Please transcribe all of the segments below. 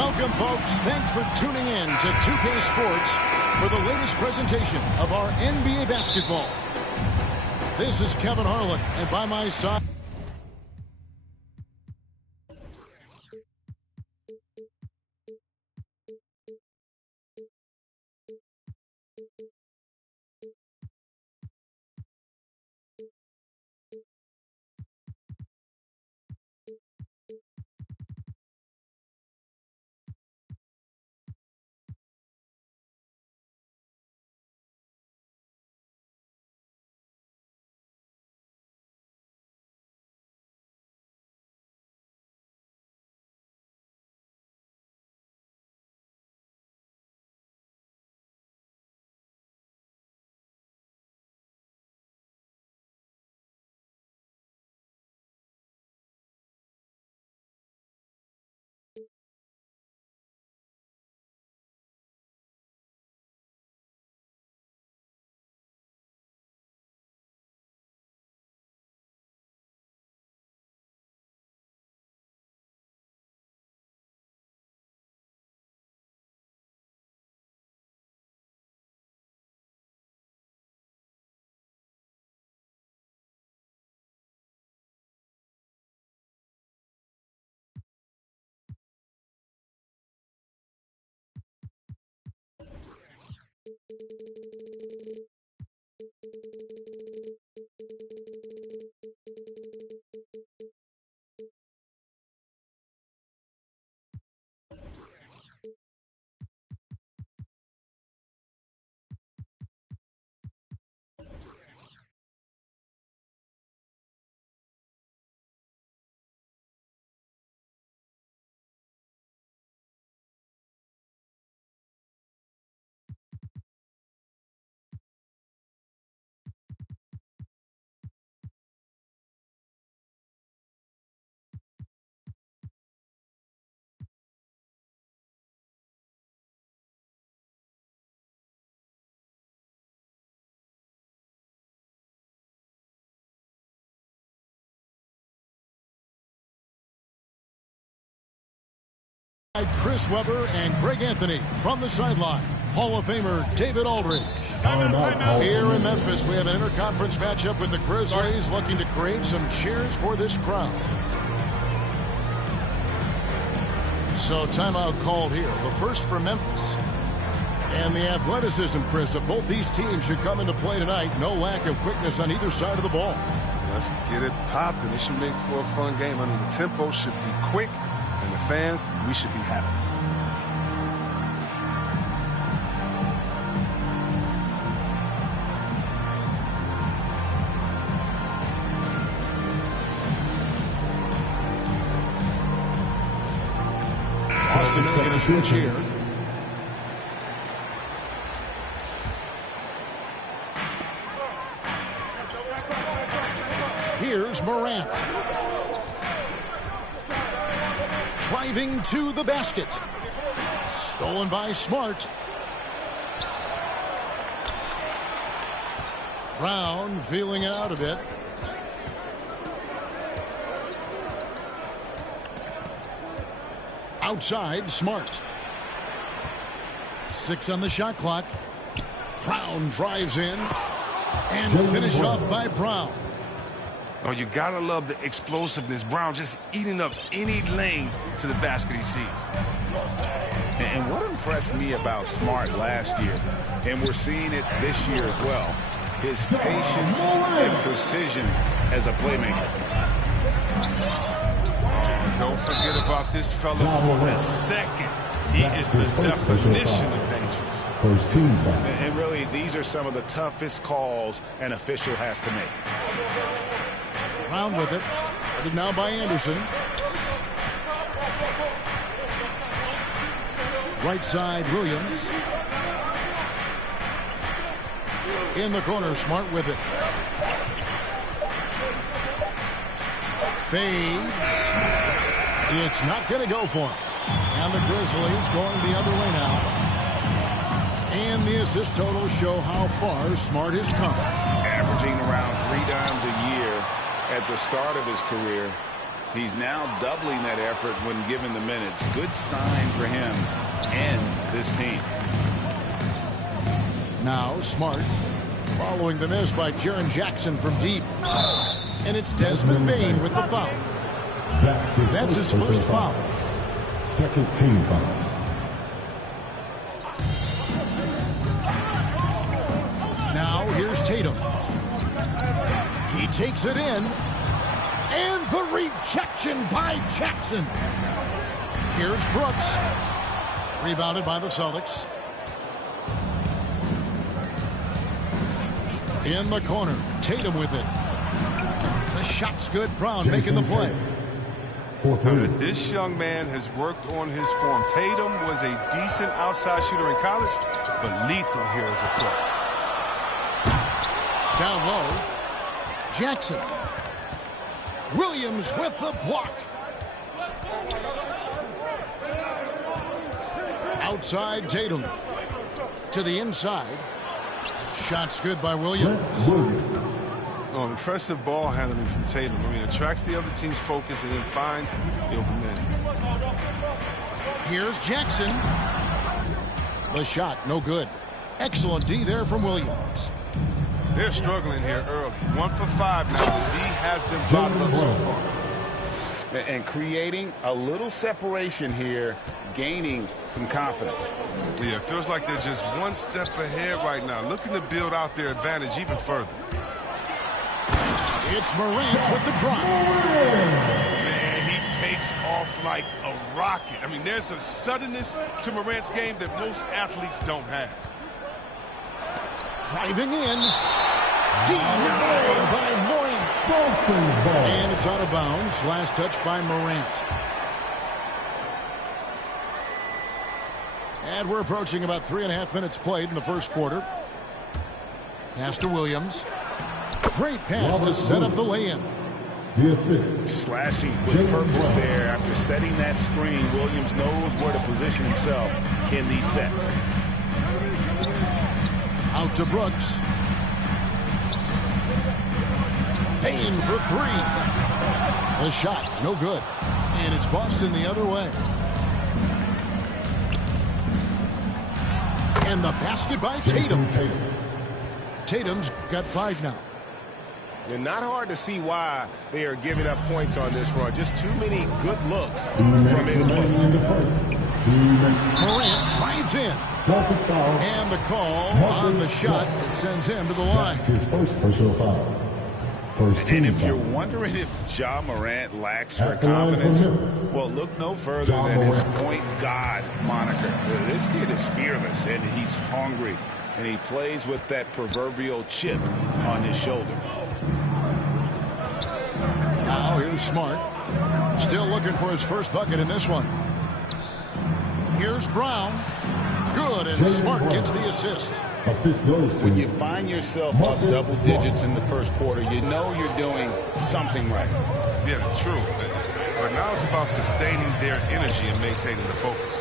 Welcome, folks. Thanks for tuning in to 2K Sports for the latest presentation of our NBA basketball. This is Kevin Harlan, and by my side... Chris Webber and Greg Anthony from the sideline. Hall of Famer David Aldridge. Here in Memphis, we have an interconference matchup with the Grizzlies looking to create some cheers for this crowd. So timeout called here. The first for Memphis. And the athleticism, Chris, of both these teams should come into play tonight. No lack of quickness on either side of the ball. Let's get it popping. It should make for a fun game. I mean, the tempo should be quick, and the fans, we should be happy. Austin making a switch here. Here's Morant. Driving to the basket. Stolen by Smart. Brown feeling it out a bit. Outside, Smart. 6 on the shot clock. Brown drives in. And finished off by Brown. Oh, you gotta love the explosiveness. Brown just eating up any lane to the basket he sees. And what impressed me about Smart last year, and we're seeing it this year as well, his patience and precision as a playmaker. Don't forget about this fella for a second. He is the definition of dangerous. First team foul. And really, these are some of the toughest calls an official has to make. Brown with it. Headed now by Anderson. Right side, Williams. In the corner, Smart with it. Fades. It's not going to go for him. And the Grizzlies going the other way now. And the assist totals show how far Smart has come. Averaging around 3 dimes a year at the start of his career. He's now doubling that effort when given the minutes. Good sign for him and this team. Now Smart following the miss by Jaren Jackson from deep. And it's Desmond Bane with the foul. That's his first foul. Second team foul. Now here's Tatum. He takes it in. And the rejection by Jackson. Here's Brooks. Rebounded by the Celtics. In the corner. Tatum with it. The shot's good. Brown making the play. This young man has worked on his form. Tatum was a decent outside shooter in college, but lethal here as a pro. Down low. Jackson. Williams with the block. Outside Tatum. To the inside. Shot's good by Williams. Oh, impressive ball handling from Tatum. I mean, attracts the other team's focus and then finds the open man. Here's Jackson. The shot, no good. Excellent D there from Williams. They're struggling here early. 1 for 5 now. The D has them bottled up so far. And creating a little separation here, gaining some confidence. Yeah, it feels like they're just one step ahead right now, looking to build out their advantage even further. It's Morant with the drop. Man, he takes off like a rocket. I mean, there's a suddenness to Morant's game that most athletes don't have. Driving in. Denied by Morant. And it's out of bounds. Last touch by Morant. And we're approaching about 3.5 minutes played in the first quarter. Pass to Williams. Great pass to set up the lay-in. Slashing with purpose there. After setting that screen, Williams knows where to position himself in these sets. Out to Brooks. Payne for 3. The shot, no good. And it's Boston the other way. And the basket by Tatum. Tatum's got 5 now. And not hard to see why they are giving up points on this run. Just too many good looks Morant drives in. Celtics foul. And the call on the shot that sends him to the line. That's his first personal foul. First team And if foul. you're wondering if Ja Morant lacks for confidence, well, look no further than his point god moniker. This kid is fearless, and he's hungry, and he plays with that proverbial chip on his shoulder. Now here's Smart. Still looking for his first bucket in this one. Here's Brown. Good, and Smart gets the assist. Assist goes to When you find yourself up double digits in the first quarter, you know you're doing something right. Yeah, true. But now it's about sustaining their energy and maintaining the focus.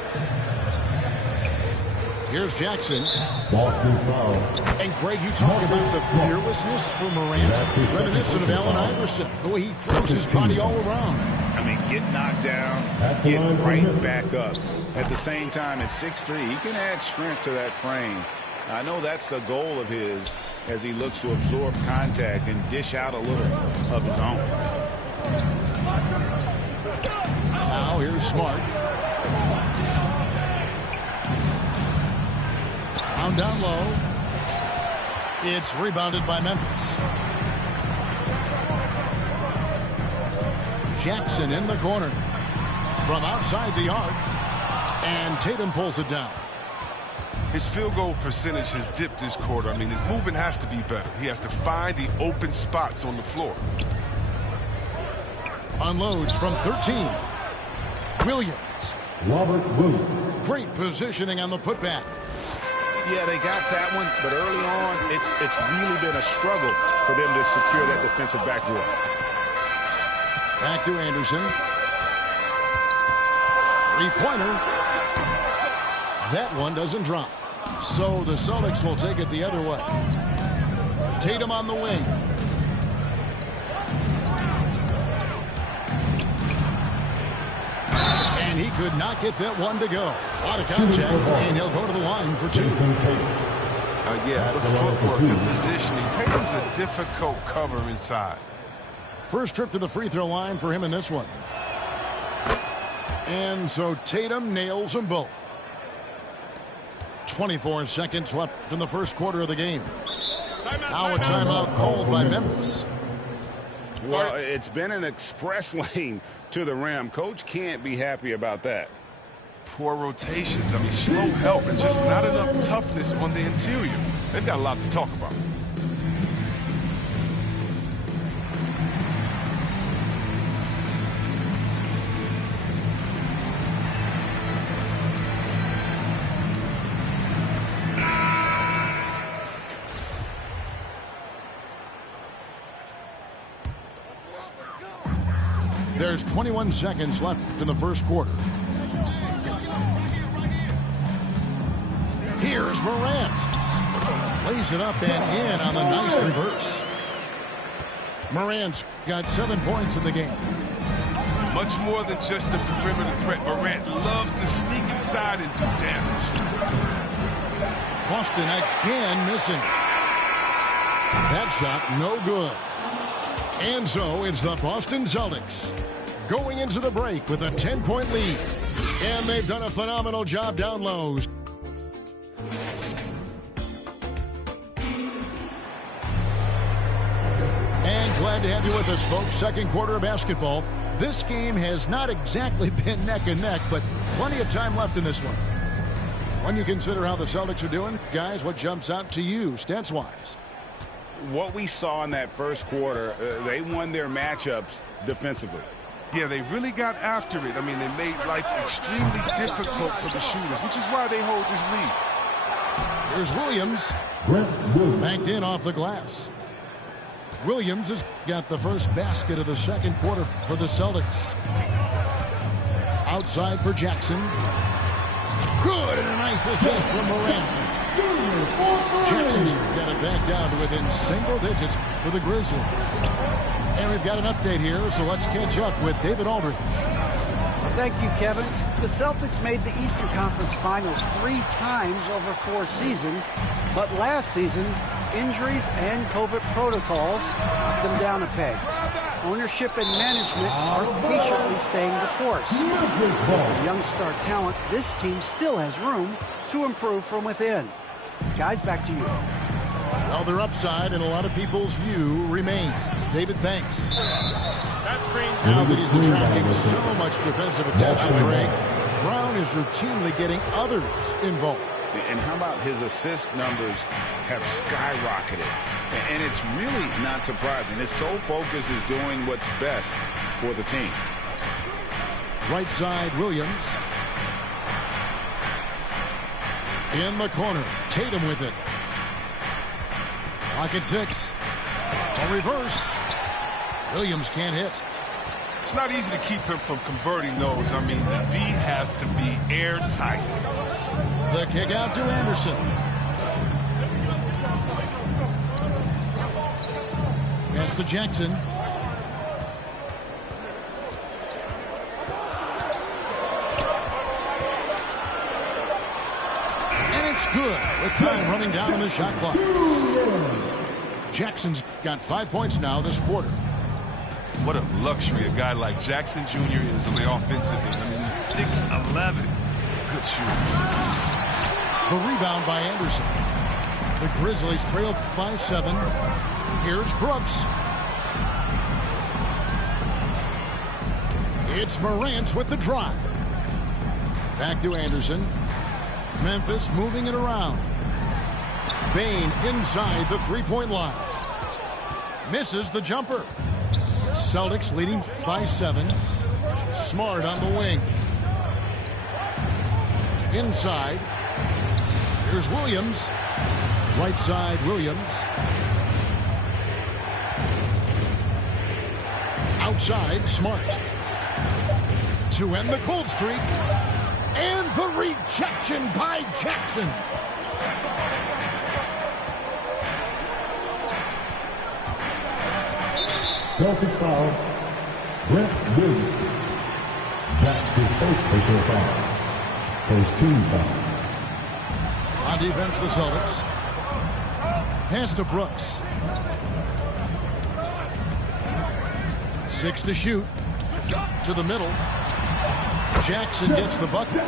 Here's Jackson. Boston's foul. And Greg, you talk about the fearlessness for Morant, reminiscent of Allen Iverson, the way he throws his body all around. I mean, get knocked down, get right back up. At the same time, at 6'3", he can add strength to that frame. I know that's the goal of his as he looks to absorb contact and dish out a little of his own. Now here's Smart. Down low. It's rebounded by Memphis. Jackson in the corner. From outside the arc. And Tatum pulls it down. His field goal percentage has dipped this quarter. I mean, his movement has to be better. He has to find the open spots on the floor. Unloads from 13. Williams. Robert Williams. Great positioning on the putback. Yeah, they got that one, but early on, it's really been a struggle for them to secure that defensive backboard. Back to Anderson. Three-pointer. That one doesn't drop. So the Celtics will take it the other way. Tatum on the wing. And he could not get that one to go. A lot of contact, and he'll go to the line for 2. Yeah, the footwork, the positioning. Tatum's a difficult cover inside. First trip to the free throw line for him in this one. And so Tatum nails them both. 24 seconds left in the first quarter of the game. Now a timeout called by Memphis. Well, it's been an express lane to the rim. Coach can't be happy about that. Poor rotations. I mean, slow help and just not enough toughness on the interior. They've got a lot to talk about. There's 21 seconds left in the first quarter. Here's Morant. Lays it up and in on the nice reverse. Morant's got 7 points in the game. Much more than just a perimeter threat. Morant loves to sneak inside and do damage. Boston again missing. That shot no good. And so it's the Boston Celtics going into the break with a 10-point lead. And they've done a phenomenal job down low. And glad to have you with us, folks. Second quarter of basketball. This game has not exactly been neck and neck, but plenty of time left in this one. When you consider how the Celtics are doing, guys, what jumps out to you, stats-wise? What we saw in that first quarter, they won their matchups defensively. Yeah, they really got after it. I mean, they made life extremely difficult for the shooters, which is why they hold this lead. Here's Williams. Banked in off the glass. Williams has got the first basket of the second quarter for the Celtics. Outside for Jackson. Good, and a nice assist from Morant. Jackson's got it back down to within single digits for the Grizzlies. And we've got an update here, so let's catch up with David Aldridge. Well, thank you, Kevin. The Celtics made the Eastern Conference Finals 3 times over 4 seasons, but last season, injuries and COVID protocols knocked them down a peg. Ownership and management are patiently staying the course. With young star talent, this team still has room to improve from within. Guys, back to you. Well, their upside in a lot of people's view remains. David, thanks. That's green. Now that he's attracting so much defensive attention, Greg, Brown is routinely getting others involved. And how about his assist numbers have skyrocketed? And it's really not surprising. His sole focus is doing what's best for the team. Right side, Williams. In the corner, Tatum with it. Clock at 6. A reverse. Williams can't hit. It's not easy to keep him from converting those. I mean, the D has to be airtight. The kick out to Anderson. Pass to Jackson. And it's good with time running down on the shot clock. Jackson's got 5 points now this quarter. What a luxury a guy like Jackson Jr. is on the offensive end. I mean, he's 6'11". Good shooter. The rebound by Anderson. The Grizzlies trail by 7. Here's Brooks. It's Morant with the drive. Back to Anderson. Memphis moving it around. Bane inside the three-point line. Misses the jumper. Celtics leading by 7. Smart on the wing. Inside. Here's Williams. Right side, Williams. Outside, Smart. To end the cold streak. And the rejection by Jackson. Celtics foul. Brent Williams. That's his first personal foul. First team foul. On defense, the Celtics. Pass to Brooks. 6 to shoot. To the middle. Jackson gets the bucket.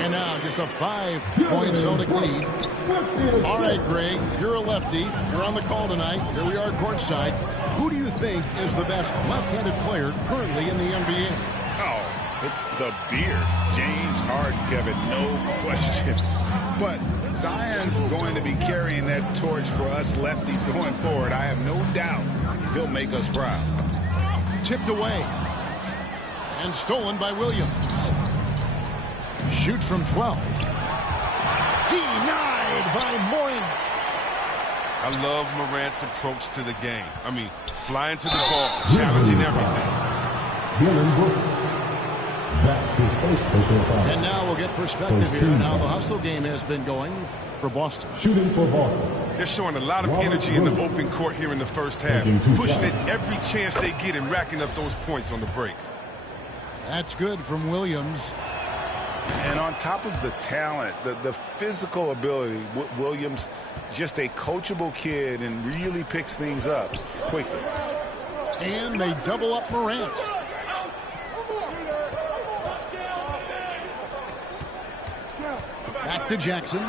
And now just a 5-point Celtic lead. All right, Greg, you're a lefty. You're on the call tonight. Here we are courtside. Who do you think is the best left-handed player currently in the NBA? Oh, it's the beard. James Harden, Kevin, no question. But Zion's going to be carrying that torch for us lefties going forward. I have no doubt he'll make us proud. Tipped away. And stolen by Williams. Shoots from 12. Denied by Morant. I love Morant's approach to the game. I mean, flying to the ball, challenging everything. Dylan Brooks. That's his first personal foul. And now we'll get perspective here on how the hustle game has been going for Boston. Shooting for Boston. They're showing a lot of energy in the open court here in the first half. Pushing it every chance they get and racking up those points on the break. That's good from Williams. And on top of the talent, the physical ability, Williams, just a coachable kid and really picks things up quickly. And they double up Morant. Back to Jackson.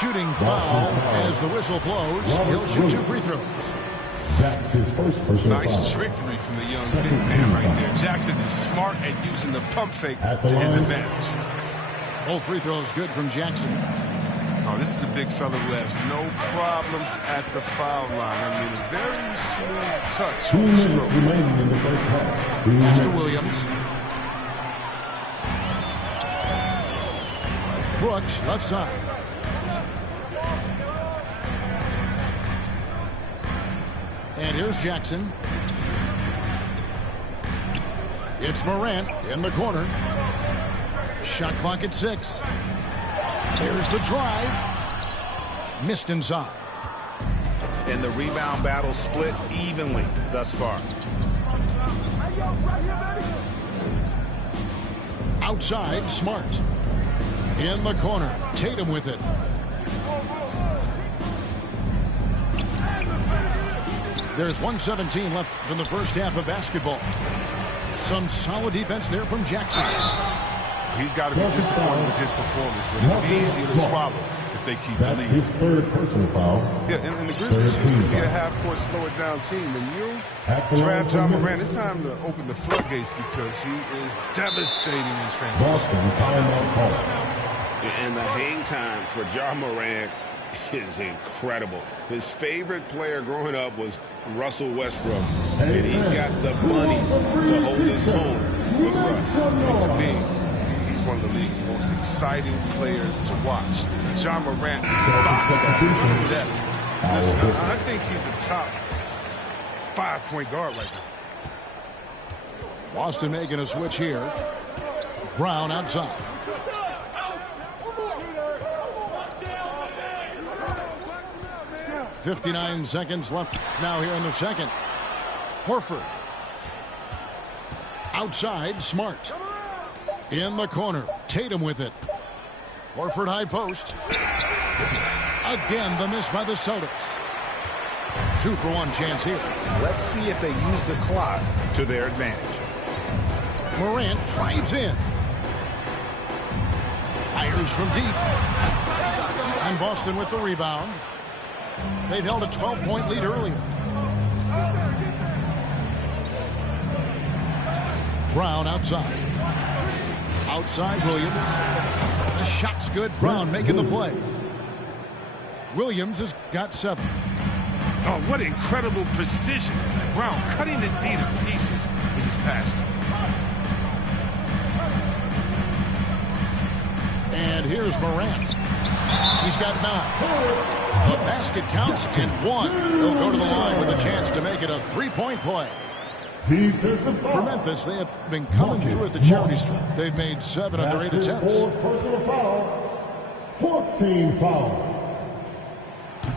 Shooting foul as the whistle blows. He'll shoot 2 free throws. That's his first personal foul. Nice trickery from the young big man right there. Jackson is smart at using the pump fake to his advantage. Both free throws good from Jackson. Oh, this is a big fella who has no problems at the foul line. I mean, a very smooth touch. 2 minutes remaining in the first half. Pass to Williams. Brooks, left side. And here's Jackson. It's Morant in the corner. Shot clock at 6. There's the drive. Missed inside. And the rebound battle split evenly thus far. Outside, Smart. In the corner, Tatum with it. There's 1:17 left from the first half of basketball. Some solid defense there from Jackson. He's got to be disappointed with his performance, but it'll be easy to swallow if they keep the lead. His third personal foul. Yeah, and the Grizzlies used to be a half-court slow-it-down team. When you draft Ja Morant, it's time to open the floodgates because he is devastating in transition. Boston timeout call. And the hang time for Ja Morant is incredible. His favorite player growing up was Russell Westbrook, and he's got the bunnies to hold his own with Russ. To me, he's one of the league's most exciting players to watch. Ja Morant is the box office depth. Listen, I think he's a top 5-point guard right now. Boston making a switch here. Brown outside. .59 seconds left now here in the second. Horford. Outside, Smart. In the corner, Tatum with it. Horford high post. Again, the miss by the Celtics. 2-for-1 chance here. Let's see if they use the clock to their advantage. Morant drives in. Fires from deep. And Boston with the rebound. They've held a 12-point lead earlier. Brown outside. Outside Williams. The shot's good. Brown making the play. Williams has got 7. Oh, what incredible precision. Brown cutting the D to pieces with his pass. And here's Morant. He's got 9. The basket counts in 1. He'll go to the line with a chance to make it a 3-point play. For Memphis, they have been coming through at the charity stripe. They've made 7 of their 8 attempts. Personal foul. 14 foul.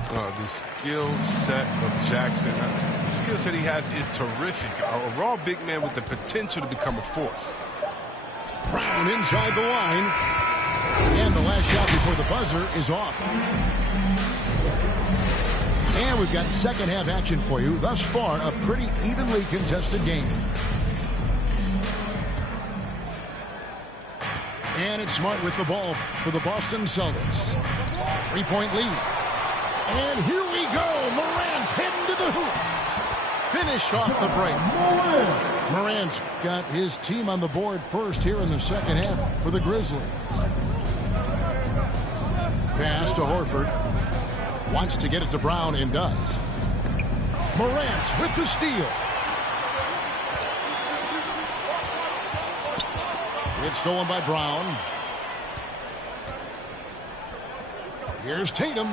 The skill set of Jackson, the skill set he has is terrific. A raw big man with the potential to become a force. Brown inside the line. And the last shot before the buzzer is off. And we've got second half action for you. Thus far, a pretty evenly contested game. And it's Smart with the ball for the Boston Celtics. 3-point lead. And here we go. Morant's heading to the hoop. Finished off the break. Morant's got his team on the board first here in the second half for the Grizzlies. Pass to Horford. Wants to get it to Brown and does. Morant with the steal. It's stolen by Brown. Here's Tatum.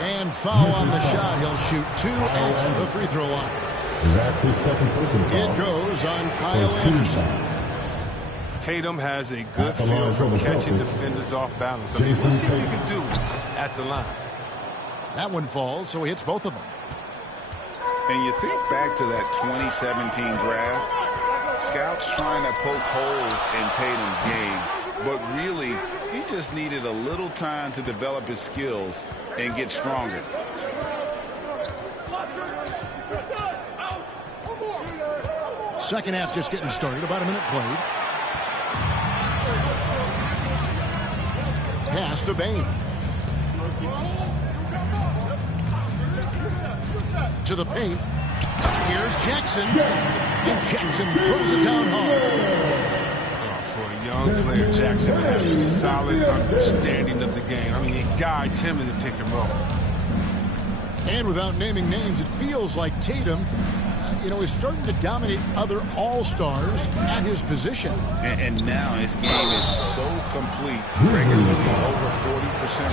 And foul on the shot. He'll shoot 2 at the free throw line. That's his second personal foul. It goes on Kyle Anderson. Tatum has a good feel for catching defenders off balance. I mean, we'll see what he can do at the line. That one falls, so he hits both of them. And you think back to that 2017 draft, scouts trying to poke holes in Tatum's game, but really, he just needed a little time to develop his skills and get stronger. Second half just getting started, about a minute played. Pass to Bane. To the paint. Here's Jackson. And Jackson throws it down hard. For a young player, Jackson has a solid understanding of the game. I mean, it guides him in the pick and roll. And without naming names, it feels like Tatum, is starting to dominate other all-stars at his position. And now his game is so complete. Regularly over 40%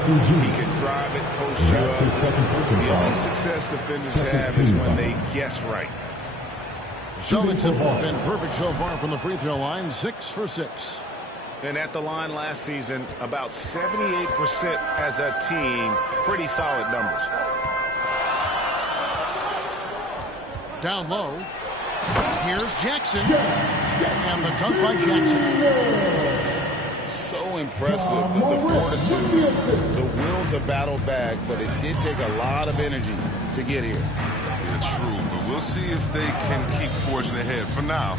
from 3. He can drive it, post you up. The only success defenders have is when they guess right. Celtics have been perfect so far from the free throw line, 6 for 6. And at the line last season, about 78% as a team. Pretty solid numbers. Down low. Here's Jackson. And the dunk by Jackson. So impressive, the fortitude, the will to battle back, but it did take a lot of energy to get here. Yeah, true, but we'll see if they can keep forging ahead. For now,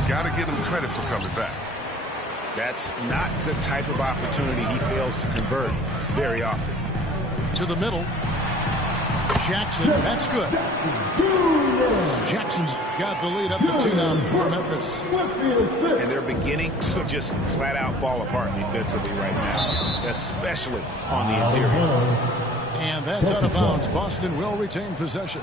you got to give them credit for coming back. That's not the type of opportunity he fails to convert very often. To the middle. Jackson, that's good. Jackson's got the lead up to 2 now for Memphis. And they're beginning to just flat out fall apart defensively right now, especially on the interior. And that's out of bounds. Boston will retain possession.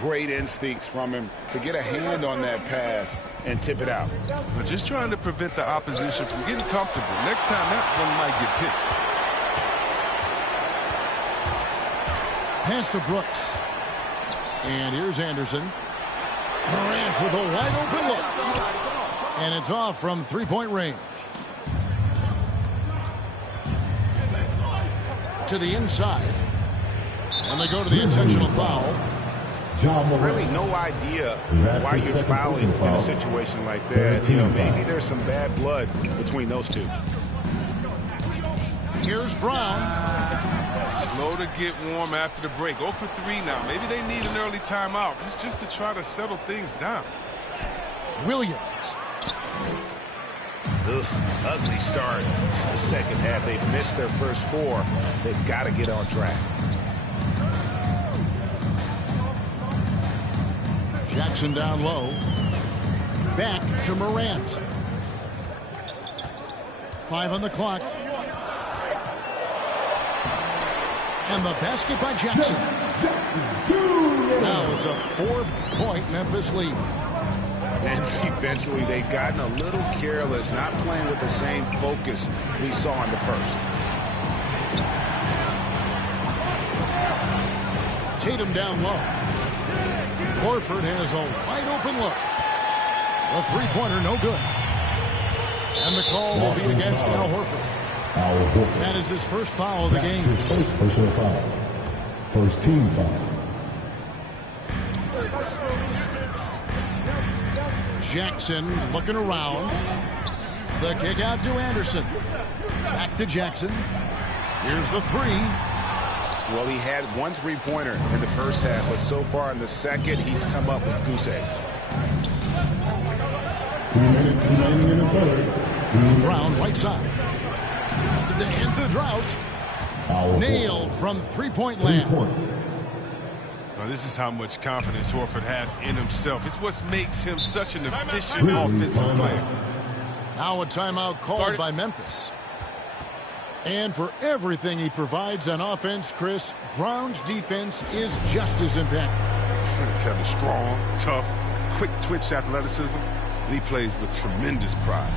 Great instincts from him to get a hand on that pass and tip it out. We're just trying to prevent the opposition from getting comfortable. Next time, that one might get picked. Pass to Brooks. And here's Anderson. Morant with a wide open look. And it's off from three-point range. To the inside. And they go to the intentional foul. Really no idea why you're fouling in a situation like that. You know, maybe there's some bad blood between those two. Here's Brown. Slow to get warm after the break. 0 for 3 now. Maybe they need an early timeout. It's just to try to settle things down. Williams. Ugly start to the second half. They've missed their first 4. They've got to get on track. Jackson down low. Back to Morant. 5 on the clock. And the basket by Jackson. Now it's a 4-point Memphis lead. And defensively, they've gotten a little careless, not playing with the same focus we saw in the first. Tatum down low. Horford has a wide open look. A three-pointer, no good. And the call will be against Al Horford. That is his first foul of the game. His first personal foul. First team foul. Jackson looking around. The kick out to Anderson. Back to Jackson. Here's the 3. Well, he had 1 3-pointer in the first half, but so far in the second, he's come up with goose eggs. 2 minutes remaining in the third. Brown right side. To end the drought. Nailed from three-point land. 3 points. Now, this is how much confidence Horford has in himself. It's what makes him such an efficient offensive player. Now a timeout called by Memphis. And for everything he provides on offense, Chris, Brown's defense is just as impactful. Kevin, strong, tough, quick twitch athleticism, and he plays with tremendous pride.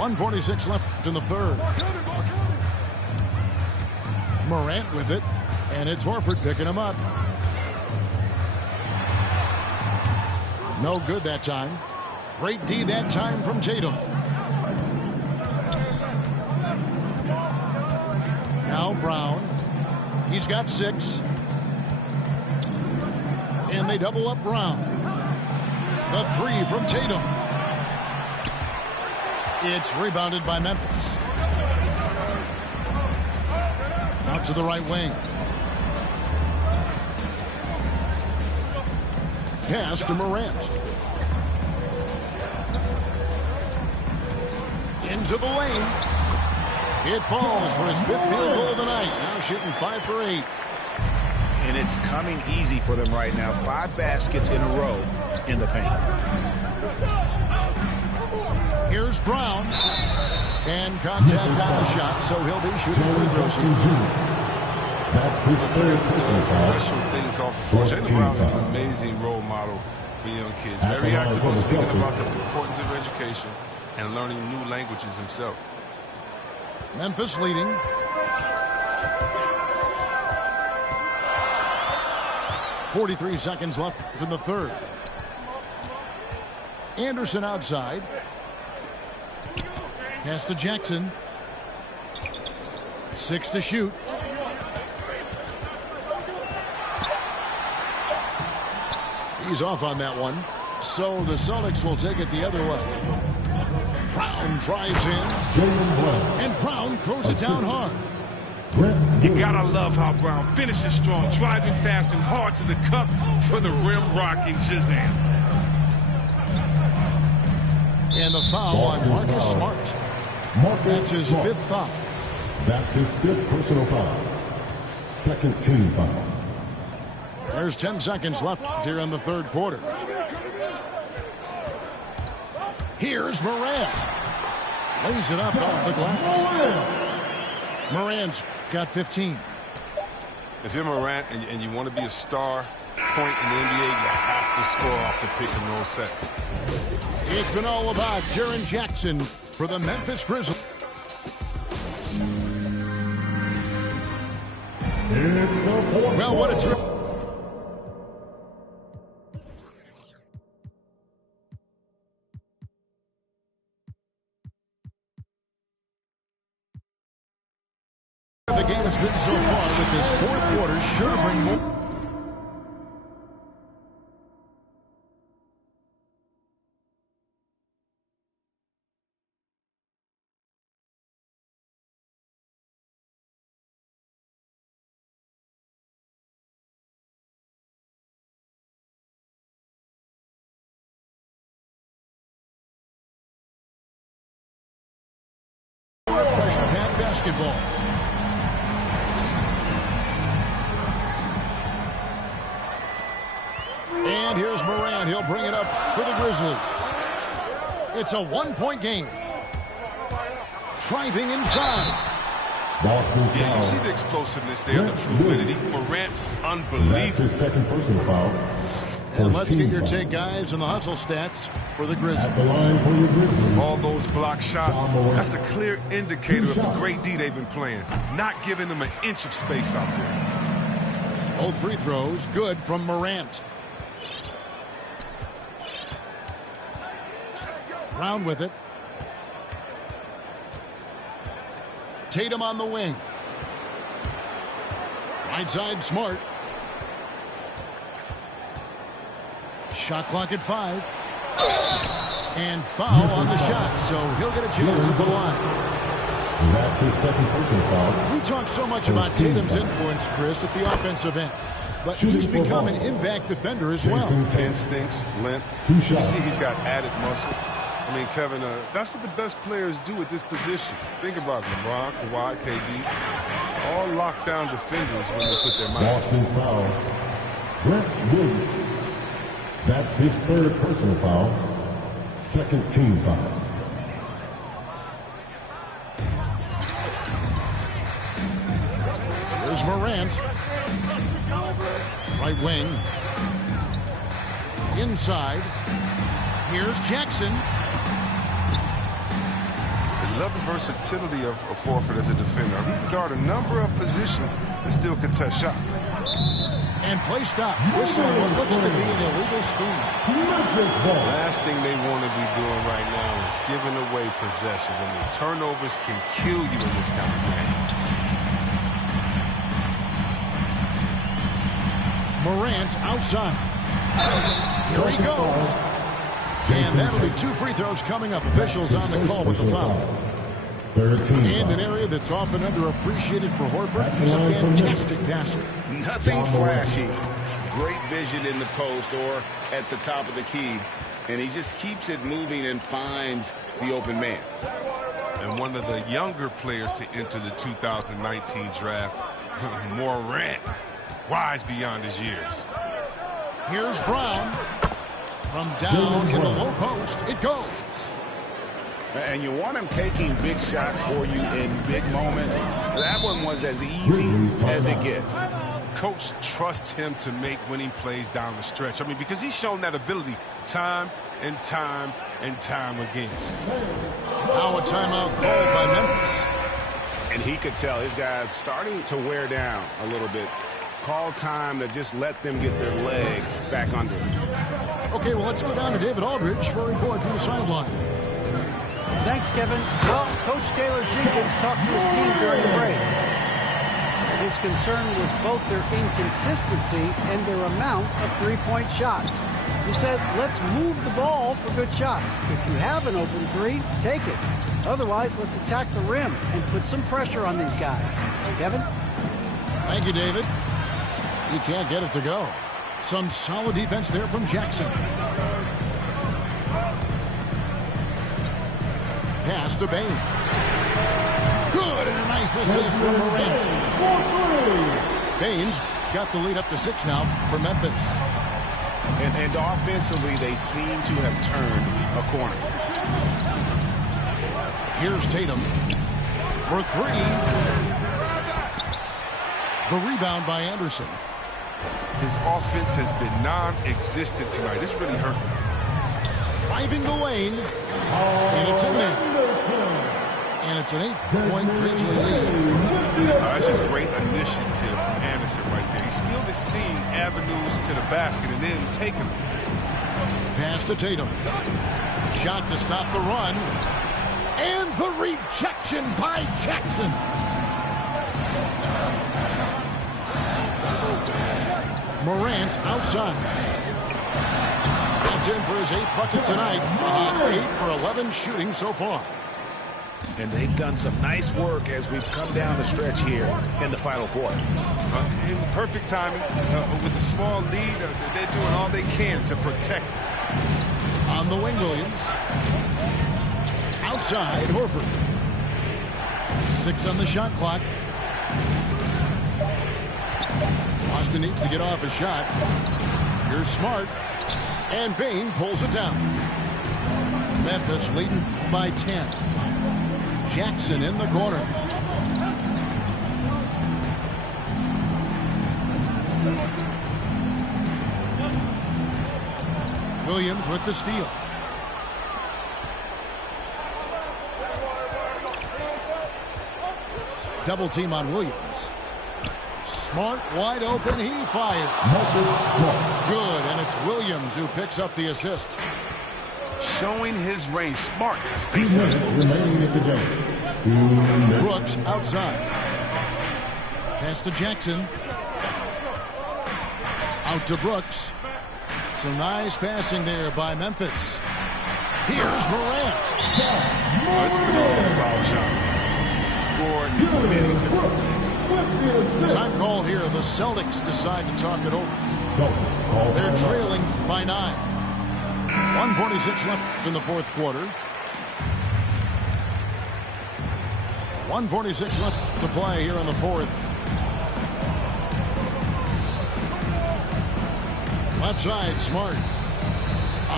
.146 left in the third. Morant with it, and it's Horford picking him up. No good that time. Great D that time from Tatum. Now Brown. He's got 6. And they double up Brown. The 3 from Tatum. It's rebounded by Memphis. Out to the right wing. Pass to Morant. Into the lane. It falls for his 5th field goal of the night. Now shooting 5 for 8. And it's coming easy for them right now. 5 baskets in a row in the paint. Here's Brown. And contact on the shot, so he'll be shooting free throws. That's his third personal foul. Special things off the floor. Jaylen Brown is an amazing role model for young kids. Very active on speaking about the importance of education and learning new languages himself. Memphis leading. .43 seconds left in the third. Anderson outside. Pass to Jackson. 6 to shoot. He's off on that one. So the Celtics will take it the other way. Brown drives in. And Brown throws it down hard. You gotta love how Brown finishes strong, driving fast and hard to the cup for the rim rocking Shazam. And the foul on Marcus Smart. That's his 5th foul. That's his 5th personal foul. 2nd team foul. There's 10 seconds left here in the third quarter. Here's Morant. Lays it up off the glass. Morant's got 15. If you're Morant and you want to be a star point in the NBA, you have to score off the pick and roll sets. It's been all about Jaren Jackson for the Memphis Grizzlies. Well, what a trip. The game has been so far with this fourth quarter sure to bring more. Pressure pad basketball. And here's Morant. He'll bring it up for the Grizzlies. It's a one-point game. Driving inside. Yeah, you see the explosiveness there, the fluidity. Morant's unbelievable. That's his 2nd personal foul. And let's get your take, guys, on the hustle stats for the Grizzlies. At the line for your Grizzlies. All those block shots, that's a clear indicator of the great D they've been playing. Not giving them an inch of space out there. Both free throws good from Morant. Brown with it. Tatum on the wing. Right side, Smart. Shot clock at 5. And foul on the shot, so he'll get a chance at the line. That's his 2nd personal foul. We talk so much about Tatum's influence, Chris, at the offensive end. But he's become an impact defender as well. Instincts, length. You see he's got added muscle. I mean, Kevin, that's what the best players do at this position. Think about LeBron, Kawhi, KD. All lockdown defenders when they put their minds Boston's foul. Grant Williams. That's his 3rd personal foul. 2nd team foul. Here's Morant. Right wing. Inside. Here's Jackson. I love the versatility of Horford as a defender. He can guard a number of positions and still contest shots. And play stops. Whistling what looks to be an illegal screen. Last thing they want to be doing right now is giving away possessions. I mean, turnovers can kill you in this kind of game. Morant outside. Here he goes. And that'll be 2 free throws coming up. Officials on the call with the foul. 13. And an area that's often underappreciated for Horford. He's a fantastic passer. Nothing flashy. Great vision in the post or at the top of the key. And he just keeps it moving and finds the open man. And one of the younger players to enter the 2019 draft, Morant, wise beyond his years. Here's Brown. From down in the low post, it goes. And you want him taking big shots for you in big moments. That one was as easy as it gets. coach trust him to make winning plays down the stretch? I mean, because he's shown that ability time and time and time again. Now a timeout called by Memphis. And he could tell his guys starting to wear down a little bit. Call time to just let them get their legs back under them. Okay, well, let's go down to David Aldridge for a report from the sideline. Thanks, Kevin. Well, Coach Taylor Jenkins talked to his team during the break. His concern was both their inconsistency and their amount of three-point shots. He said, let's move the ball for good shots. If you have an open three, take it. Otherwise, let's attack the rim and put some pressure on these guys. Kevin? Thank you, David. He can't get it to go. Some solid defense there from Jackson. Pass to Bane. Good, and a nice assist from Morant. Baines got the lead up to 6 now for Memphis. And offensively, they seem to have turned a corner. Here's Tatum for 3. The rebound by Anderson. His offense has been non-existent tonight. This really hurt me. Driving the lane, and it's in there. And it's an 8-point Grizzly lead. That's just great initiative from Anderson right there. He's skilled at seeing avenues to the basket and then taking them. Pass to Tatum. Shot to stop the run. And the rejection by Jackson. Morant outside. That's in for his 8th bucket tonight. 8 for 11 shooting so far. And they've done some nice work as we've come down the stretch here in the final quarter. In perfect timing, with a small lead, they're doing all they can to protect it. On the wing, Williams. Outside, Horford. 6 on the shot clock. Boston needs to get off a shot. Here's Smart. And Bane pulls it down. Memphis leading by 10. Jackson in the corner. Williams with the steal. Double team on Williams. Smart wide open. He fired. Good, and it's Williams who picks up the assist. Showing his range. Smart. Space remaining in the game. Brooks outside. Pass to Jackson. Out to Brooks. Some nice passing there by Memphis. Here's Morant. That's a good foul shot. Scored in many different ways. Time call here. The Celtics decide to talk it over. They're trailing by 9. 1:46 left in the 4th quarter. 1:46 left to play here in the 4th. Left side, Smart.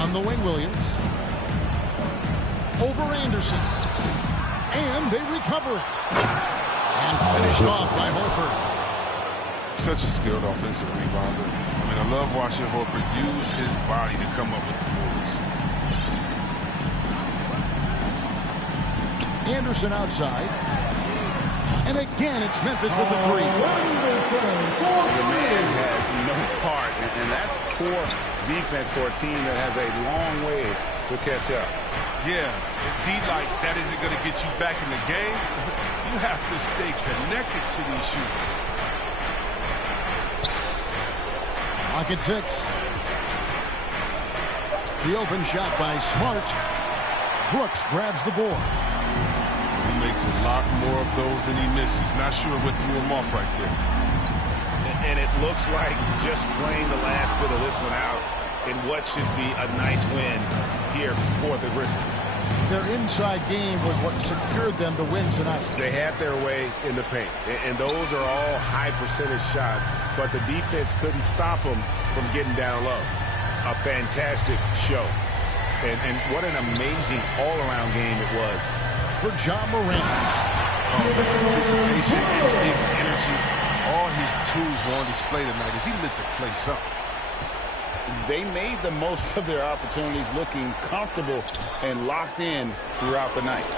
On the wing, Williams. Over Anderson. And they recover it. And finished off by Horford. Such a skilled offensive rebounder. I mean, I love watching Horford use his body to come up with the moves. Anderson outside. And again, it's Memphis with the 3. The man has no heart, and that's poor defense for a team that has a long way to catch up. Yeah, D-like, that isn't going to get you back in the game. You have to stay connected to these shooters. Lock at 6. The open shot by Smart. Brooks grabs the board. He makes a lot more of those than he misses. Not sure what threw him off right there. And it looks like just playing the last bit of this one out in what should be a nice win here for the Grizzlies. Their inside game was what secured them to win tonight. They had their way in the paint, and those are all high percentage shots, but the defense couldn't stop them from getting down low. A fantastic show. And what an amazing all-around game it was. For Ja Morant. Anticipation, instincts, energy, all his tools were on display tonight as he lit the place up. They made the most of their opportunities, looking comfortable and locked in throughout the night.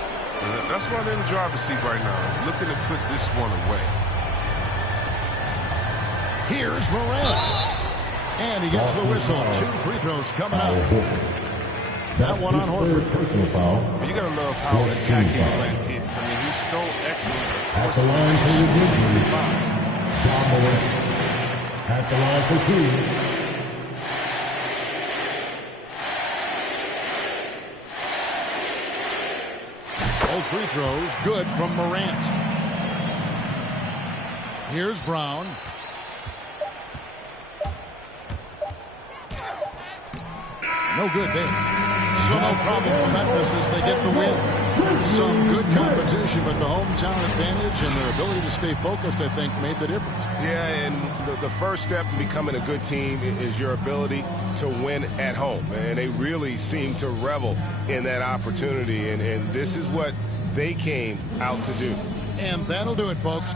That's why they're in the driver's seat right now, looking to put this one away. Here's Morant. And he gets the whistle. 2 free throws coming up. That one on Horford. Personal foul. You got to love how attacking Morant is. I mean, he's so excellent. At the line for the Ja Morant. At the line for 2. Both free throws good from Morant. Here's Brown. No good there. So no problem for Memphis as they get the win. Some good competition, but the hometown advantage and their ability to stay focused, I think, made the difference. Yeah, and the first step in becoming a good team is your ability to win at home. And they really seem to revel in that opportunity. And this is what they came out to do. And that'll do it, folks.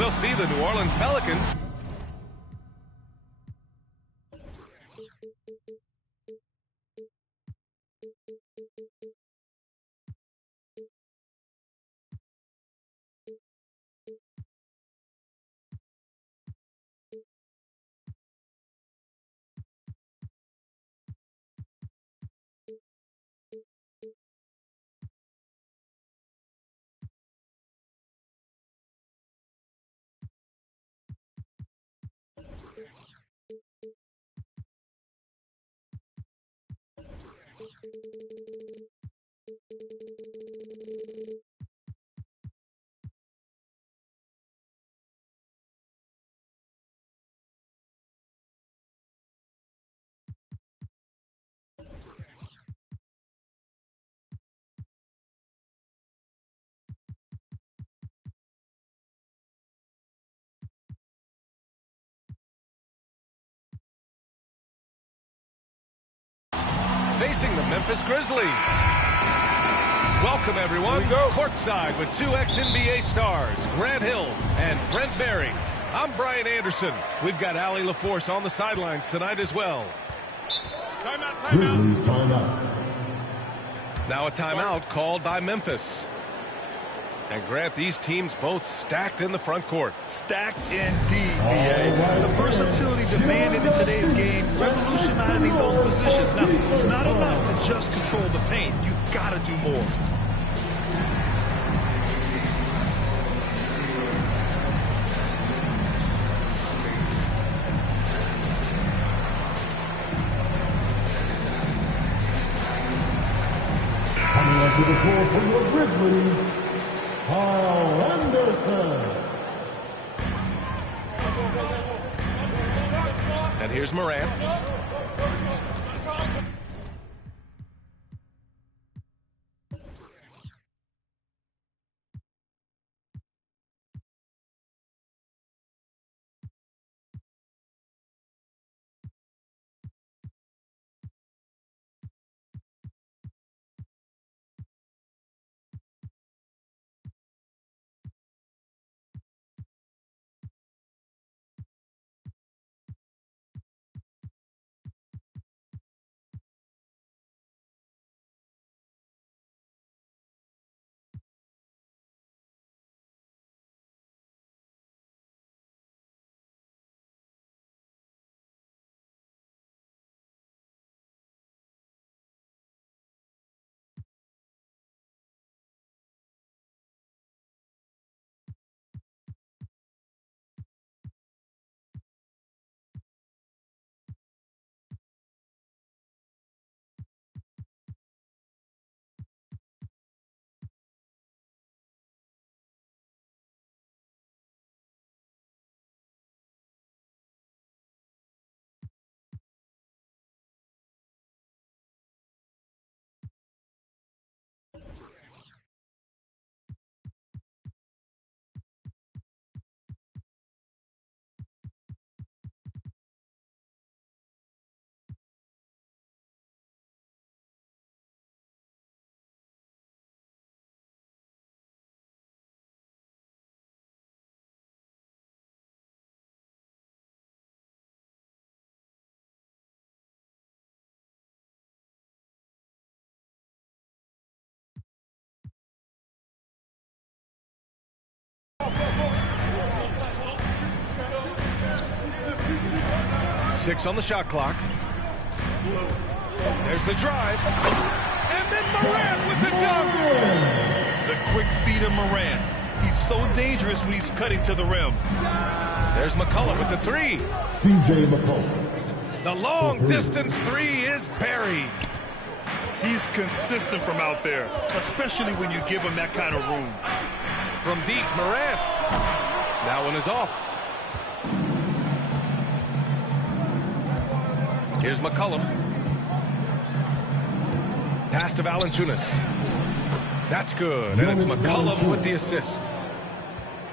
We'll see the New Orleans Pelicans. Facing the Memphis Grizzlies. Welcome, everyone. Courtside with two ex-NBA stars, Grant Hill and Brent Barry. I'm Brian Anderson. We've got Allie LaForce on the sidelines tonight as well. Grizzlies timeout. Now a timeout called by Memphis. And Grant, these teams both stacked in the front court. Stacked indeed, BA. The versatility demanded in today's game, revolutionizing those positions. Now, it's not enough to just control the paint. You've got to do more. Coming onto the floor for your Grizzlies, Carl Anderson. And here's Morant. Six on the shot clock. There's the drive. And then Morant with the dunk. The quick feet of Morant. He's so dangerous when he's cutting to the rim. There's McCollum with the three. C.J. McCollum. The long distance three is buried. He's consistent from out there, especially when you give him that kind of room. From deep, Morant. That one is off. Here's McCollum. Pass to Valanciunas. That's good, and it's McCollum with the assist.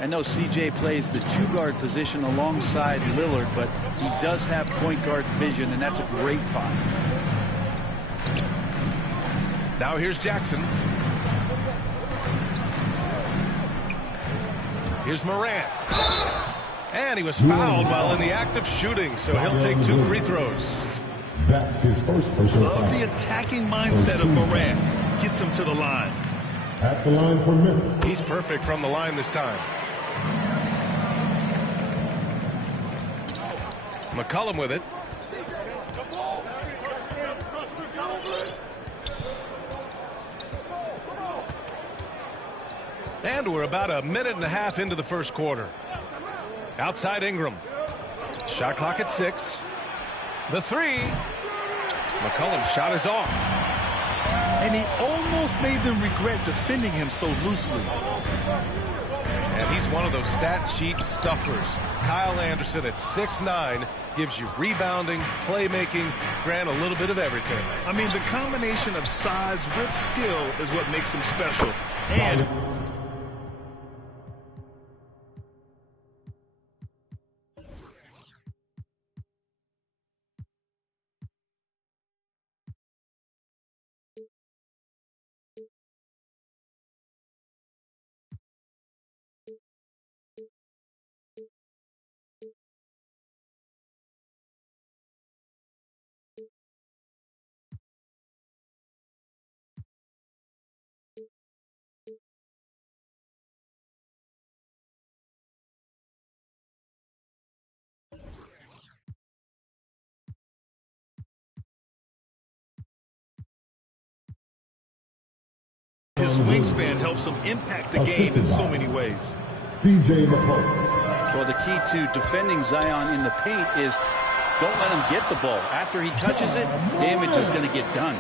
I know CJ plays the two-guard position alongside Lillard, but he does have point guard vision, and that's a great find. Now here's Jackson. Here's Morant. And he was fouled while in the act of shooting, so he'll take 2 free throws. That's his first personal foul. Love the attacking mindset of Morant. Gets him to the line. At the line for Memphis. He's perfect from the line this time. McCollum with it. And we're about a minute and a half into the first quarter. Outside Ingram. Shot clock at 6. The three. McCollum's shot is off. And he almost made them regret defending him so loosely. And he's one of those stat sheet stuffers. Kyle Anderson at 6'9" gives you rebounding, playmaking, Grant, a little bit of everything. I mean, the combination of size with skill is what makes him special. And wingspan helps him impact the game in so many ways. C.J. McCollum. Well, the key to defending Zion in the paint is don't let him get the ball. After he touches it, damage is going to get done.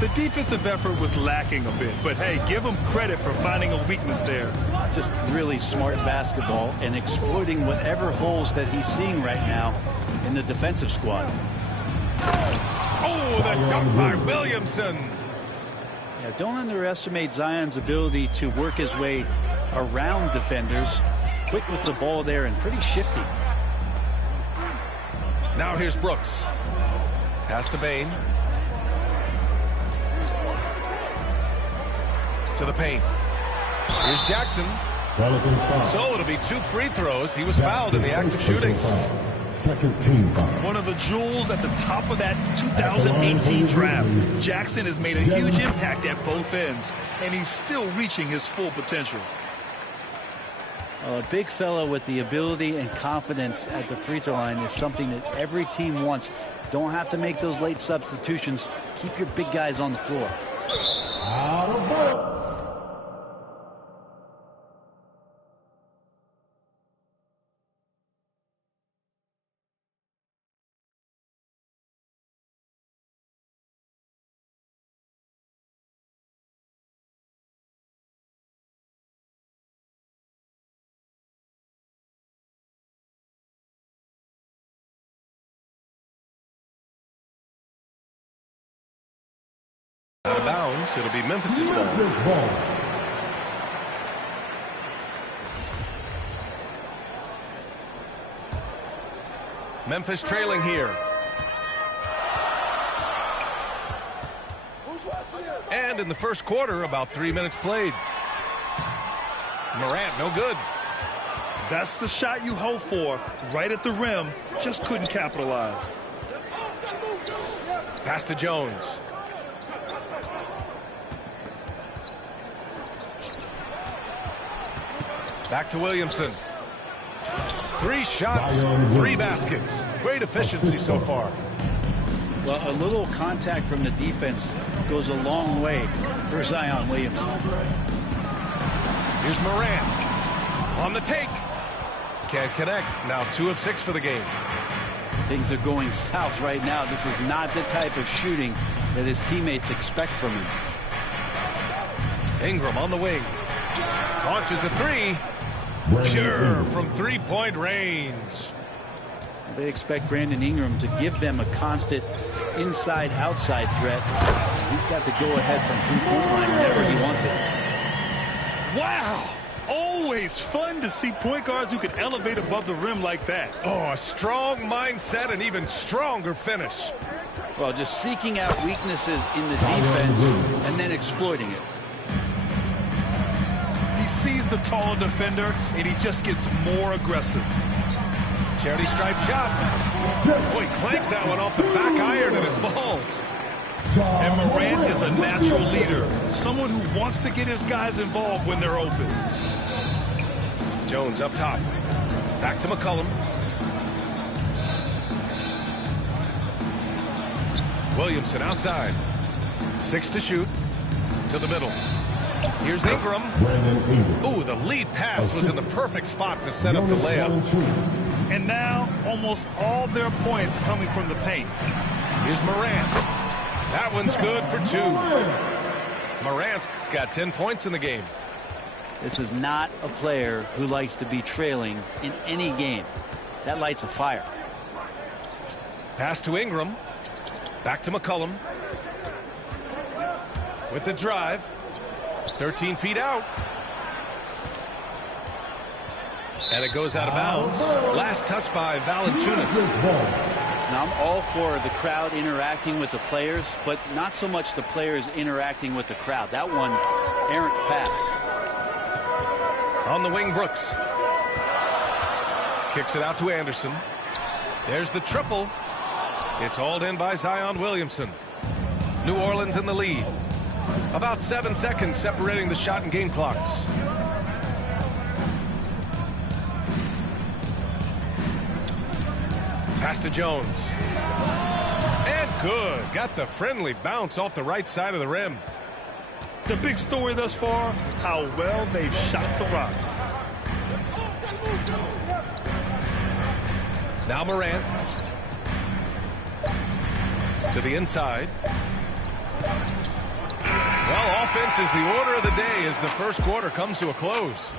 The defensive effort was lacking a bit, but hey, give him credit for finding a weakness there. Just really smart basketball and exploiting whatever holes that he's seeing right now in the defensive squad. Oh, the dunk by Williamson. Yeah, don't underestimate Zion's ability to work his way around defenders. Quick with the ball there and pretty shifty. Now here's Brooks. Pass to Bane. To the paint. Here's Jackson. So it'll be 2 free throws. He was fouled in the act of shooting. Second team foul. One of the jewels at the top of that 2018 draft. Jackson has made a huge impact at both ends, and he's still reaching his full potential. A big fella with the ability and confidence at the free throw line is something that every team wants. Don't have to make those late substitutions. Keep your big guys on the floor. Out of bounds. Out of bounds. It'll be Memphis's ball. Memphis trailing here. And in the first quarter, about 3 minutes played. Morant, no good. That's the shot you hope for. Right at the rim. Just couldn't capitalize. Pass to Jones. Back to Williamson. 3 shots, 3 baskets. Great efficiency so far. Well, a little contact from the defense goes a long way for Zion Williamson. Here's Morant on the take. Can't connect. Now 2 of 6 for the game. Things are going south right now. This is not the type of shooting that his teammates expect from him. Ingram on the wing. Launches a 3. Pure from 3-point range. They expect Brandon Ingram to give them a constant inside-outside threat. He's got to go ahead from 3-point line whenever he wants it. Wow! Always fun to see point guards who can elevate above the rim like that. Oh, a strong mindset and even stronger finish. Well, just seeking out weaknesses in the defense and then exploiting it. Sees the taller defender, and he just gets more aggressive. Charity stripe shot. Boy, clanks that one off the back iron, and it falls. And Morant is a natural leader, someone who wants to get his guys involved when they're open. Jones up top. Back to McCollum. Williamson outside. 6 to shoot. To the middle. Here's Ingram. Ooh, the lead pass was in the perfect spot to set up the layup. And now, almost all their points coming from the paint. Here's Morant. That one's good for 2. Morant's got 10 points in the game. This is not a player who likes to be trailing in any game. That lights a fire. Pass to Ingram. Back to McCollum. With the drive. 13 feet out. And it goes out of bounds. Last touch by Valanciunas. Now, I'm all for the crowd interacting with the players, but not so much the players interacting with the crowd. That one, errant pass. On the wing, Brooks. Kicks it out to Anderson. There's the triple. It's hauled in by Zion Williamson. New Orleans in the lead. About 7 seconds separating the shot and game clocks. Pass to Jones. And good. Got the friendly bounce off the right side of the rim. The big story thus far, how well they've shot the rock. Now Morant. To the inside. Well, offense is the order of the day as the first quarter comes to a close.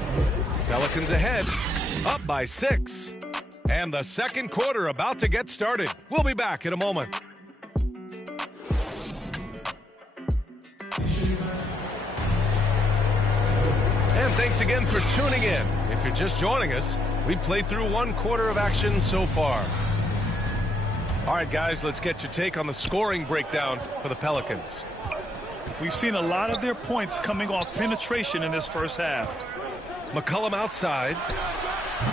Pelicans ahead, up by 6. And the second quarter about to get started. We'll be back in a moment. And thanks again for tuning in. If you're just joining us, we've played through one quarter of action so far. All right, guys, let's get your take on the scoring breakdown for the Pelicans. We've seen a lot of their points coming off penetration in this first half. McCollum outside.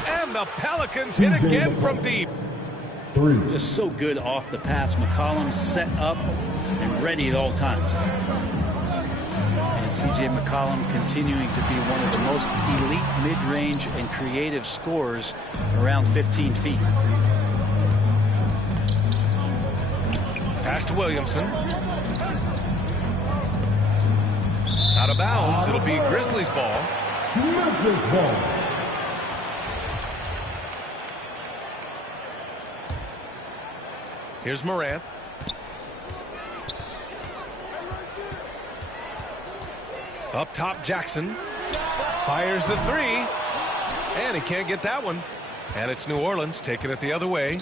And the Pelicans hit again from deep. 3. Just so good off the pass. McCollum set up and ready at all times. And C.J. McCollum continuing to be one of the most elite mid-range and creative scorers around 15 feet. Pass to Williamson. Out of bounds. It'll be Grizzlies ball. Memphis ball. Here's Morant. Up top, Jackson. Fires the 3. And he can't get that one. And it's New Orleans taking it the other way.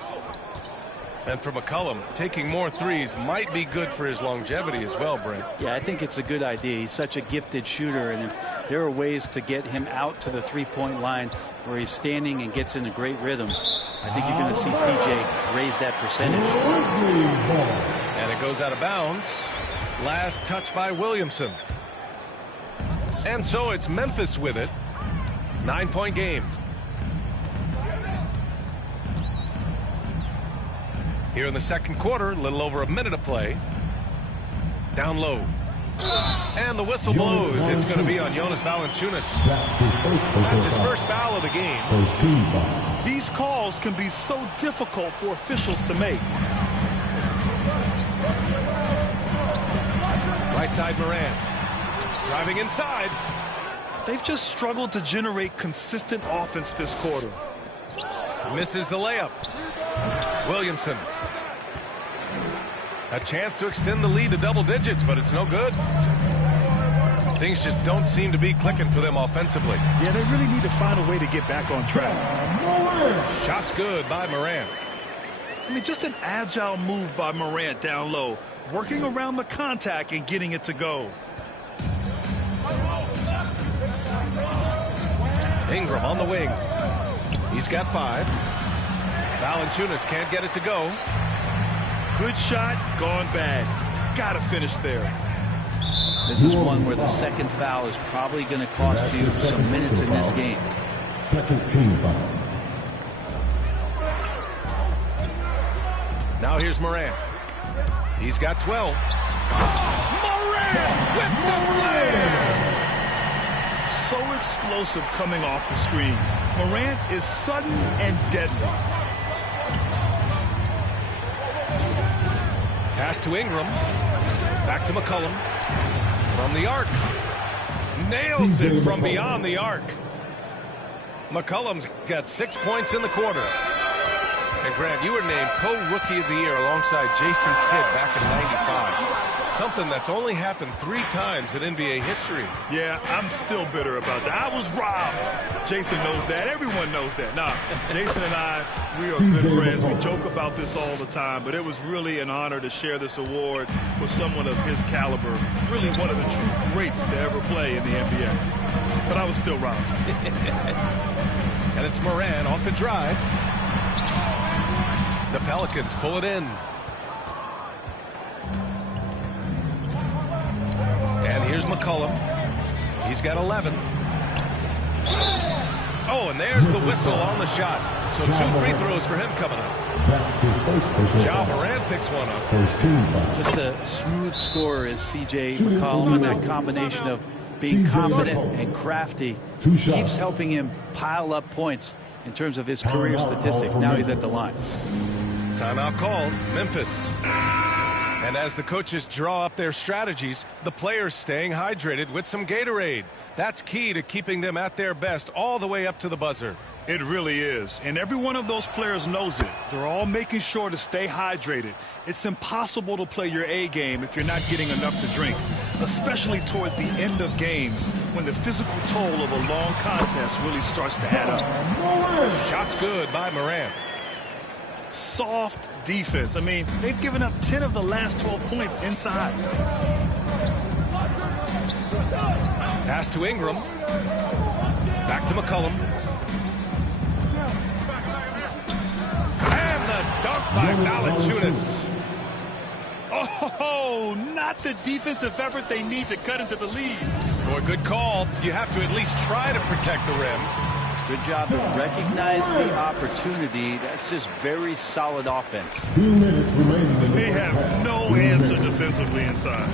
And for McCollum, taking more threes might be good for his longevity as well, Brent. Yeah, I think it's a good idea. He's such a gifted shooter, and if there are ways to get him out to the three-point line where he's standing and gets in a great rhythm, I think you're going to see CJ raise that percentage. And it goes out of bounds. Last touch by Williamson. And so it's Memphis with it. 9-point game. Here in the second quarter, a little over a minute of play. Down low. And the whistle blows. It's going to be on Jonas Valanciunas. That's his first foul of the game. First team foul. These calls can be so difficult for officials to make. Right side Morant. Driving inside. They've just struggled to generate consistent offense this quarter. Misses the layup. Williamson. A chance to extend the lead to double digits, but it's no good. Things just don't seem to be clicking for them offensively. Yeah, they really need to find a way to get back on track. Shots good by Morant. I mean, just an agile move by Morant down low, working around the contact and getting it to go. Ingram on the wing. He's got 5. Valanciunas can't get it to go. Good shot, gone bad. Gotta finish there. This is one where the second foul is probably going to cost you some minutes in this game. Second team foul. Now here's Morant. He's got 12. Morant with the flare! So explosive coming off the screen. Morant is sudden and deadly. Pass to Ingram. Back to McCollum. From the arc. Nails it from beyond the arc. McCollum's got 6 points in the quarter. And Grant, you were named co-rookie of the year alongside Jason Kidd back in '95. Something that's only happened 3 times in NBA history. Yeah, I'm still bitter about that. I was robbed. Jason knows that. Everyone knows that. Nah, Jason and I, we are good friends. We joke about this all the time, but it was really an honor to share this award with someone of his caliber. Really one of the true greats to ever play in the NBA. But I was still robbed. And it's Morant off the drive. The Pelicans pull it in. And here's McCollum. He's got 11. Oh, and there's the whistle on the shot. So 2 free throws for him coming up. That's his first personal Ja foul. Morant picks one up. First team foul. Just a smooth scorer is C.J. McCollum, and that combination of being confident and crafty keeps helping him pile up points in terms of his career statistics. Now he's at the line. Timeout called. Memphis. And as the coaches draw up their strategies, the players staying hydrated with some Gatorade. That's key to keeping them at their best all the way up to the buzzer. It really is. And every one of those players knows it. They're all making sure to stay hydrated. It's impossible to play your A game if you're not getting enough to drink, especially towards the end of games when the physical toll of a long contest really starts to add up. Shot's good by Morant. Soft defense. I mean, they've given up 10 of the last 12 points inside. Pass to Ingram. Back to McCollum. And the dunk by Valanciunas. Oh, not the defensive effort they need to cut into the lead. Boy, good call. You have to at least try to protect the rim. Good job to recognize the opportunity. That's just very solid offense. 2 minutes remaining. They have no answer defensively inside.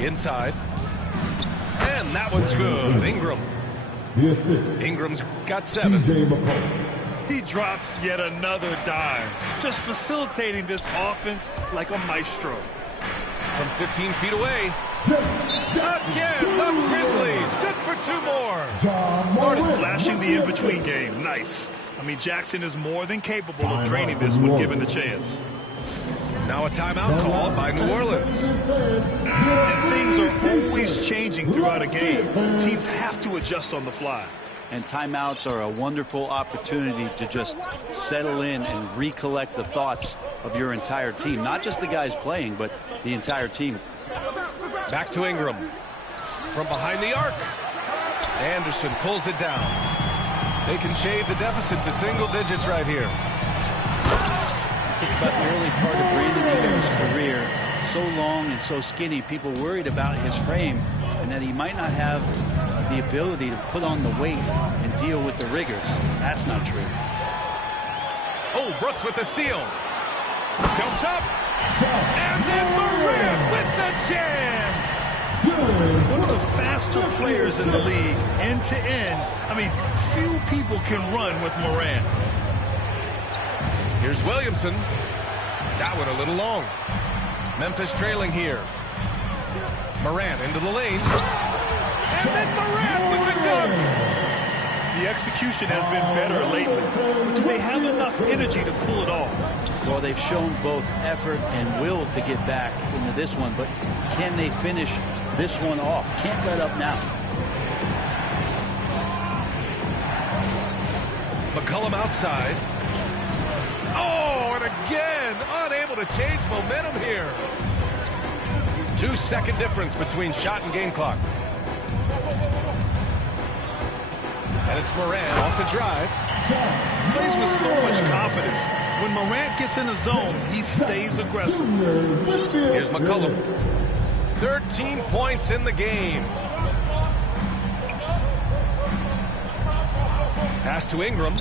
Inside. And that one's good. Ingram. The assist. Ingram's got 7. C.J. McCollum. He drops yet another dime, just facilitating this offense like a maestro. From 15 feet away. Again, the Grizzlies. Good for 2 more. Started flashing the in-between game. Nice. I mean, Jackson is more than capable of draining this when given the chance. Now a timeout called by New Orleans. And things are always changing throughout a game. Teams have to adjust on the fly. And timeouts are a wonderful opportunity to just settle in and recollect the thoughts of your entire team. Not just the guys playing, but the entire team. Back to Ingram. From behind the arc. Anderson pulls it down. They can shave the deficit to single digits right here. Think about the early part of Brandon Ingram's career. So long and so skinny, people worried about his frame and that he might not have the ability to put on the weight and deal with the rigors. That's not true. Oh, Brooks with the steal. Jumps up. And then Morant with the jam. One of the faster players in the league, end to end. I mean, few people can run with Morant. Here's Williamson. That one a little long. Memphis trailing here. Morant into the lane. And then Morant with the dunk. The execution has been better lately. But do they have enough energy to pull it off? Well, they've shown both effort and will to get back into this one, but can they finish this one off? Can't let up now. McCollum outside. Oh, and again, unable to change momentum here. 2-second difference between shot and game clock. And it's Morant off the drive. Plays with so much confidence. When Morant gets in the zone, he stays aggressive. Here's McCollum. 13 points in the game. Pass to Ingram.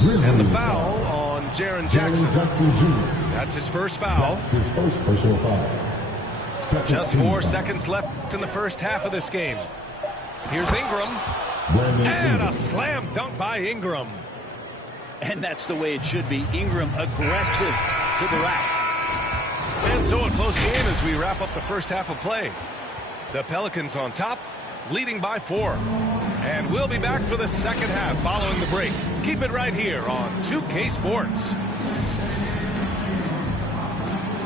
And the foul on Jaren Jackson. That's his first foul. That's his first personal foul. Just 4 seconds left in the first half of this game. Here's Ingram. And a slam dunk by Ingram. And that's the way it should be. Ingram aggressive to the rack. And so a close game as we wrap up the first half of play. The Pelicans on top, leading by 4. And we'll be back for the second half following the break. Keep it right here on 2K Sports.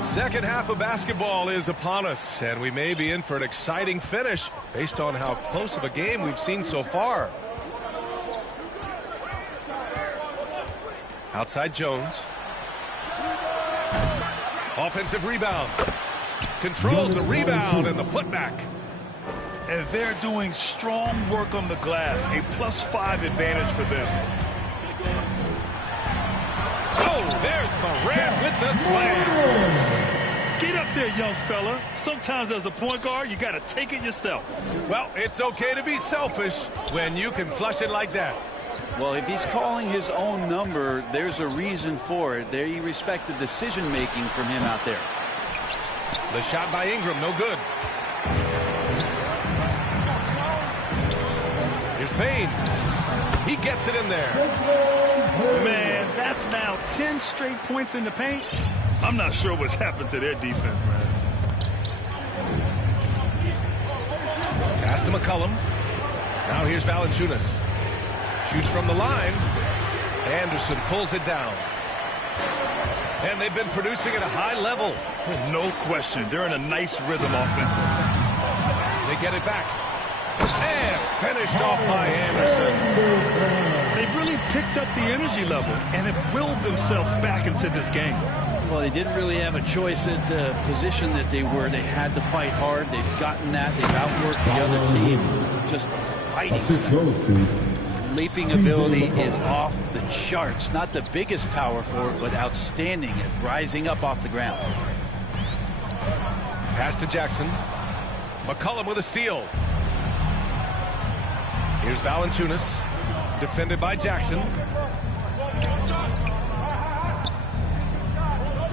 Second half of basketball is upon us, and we may be in for an exciting finish based on how close of a game we've seen so far. Outside Jones. Offensive rebound. Controls the rebound and the putback. And they're doing strong work on the glass. A +5 advantage for them. Oh, there's Morant with the slam. Get up there, young fella. Sometimes as a point guard, you got to take it yourself. Well, it's okay to be selfish when you can flush it like that. Well, if he's calling his own number, there's a reason for it. They respect the decision-making from him out there. The shot by Ingram, no good. Here's Payne. He gets it in there. Man, that's now 10 straight points in the paint. I'm not sure what's happened to their defense, man. Pass to McCollum. Now here's Valanciunas. Shoots from the line. Anderson pulls it down. And they've been producing at a high level. No question. They're in a nice rhythm offensively. They get it back. And finished off by Anderson. They've really picked up the energy level and have willed themselves back into this game. Well, they didn't really have a choice at the position that they were. They had to fight hard. They've gotten that. They've outworked the other team. Just fighting. Leaping ability is off the charts. Not the biggest power forward, but outstanding at rising up off the ground. Pass to Jackson. McCollum with a steal. Here's Valanciunas. Defended by Jackson.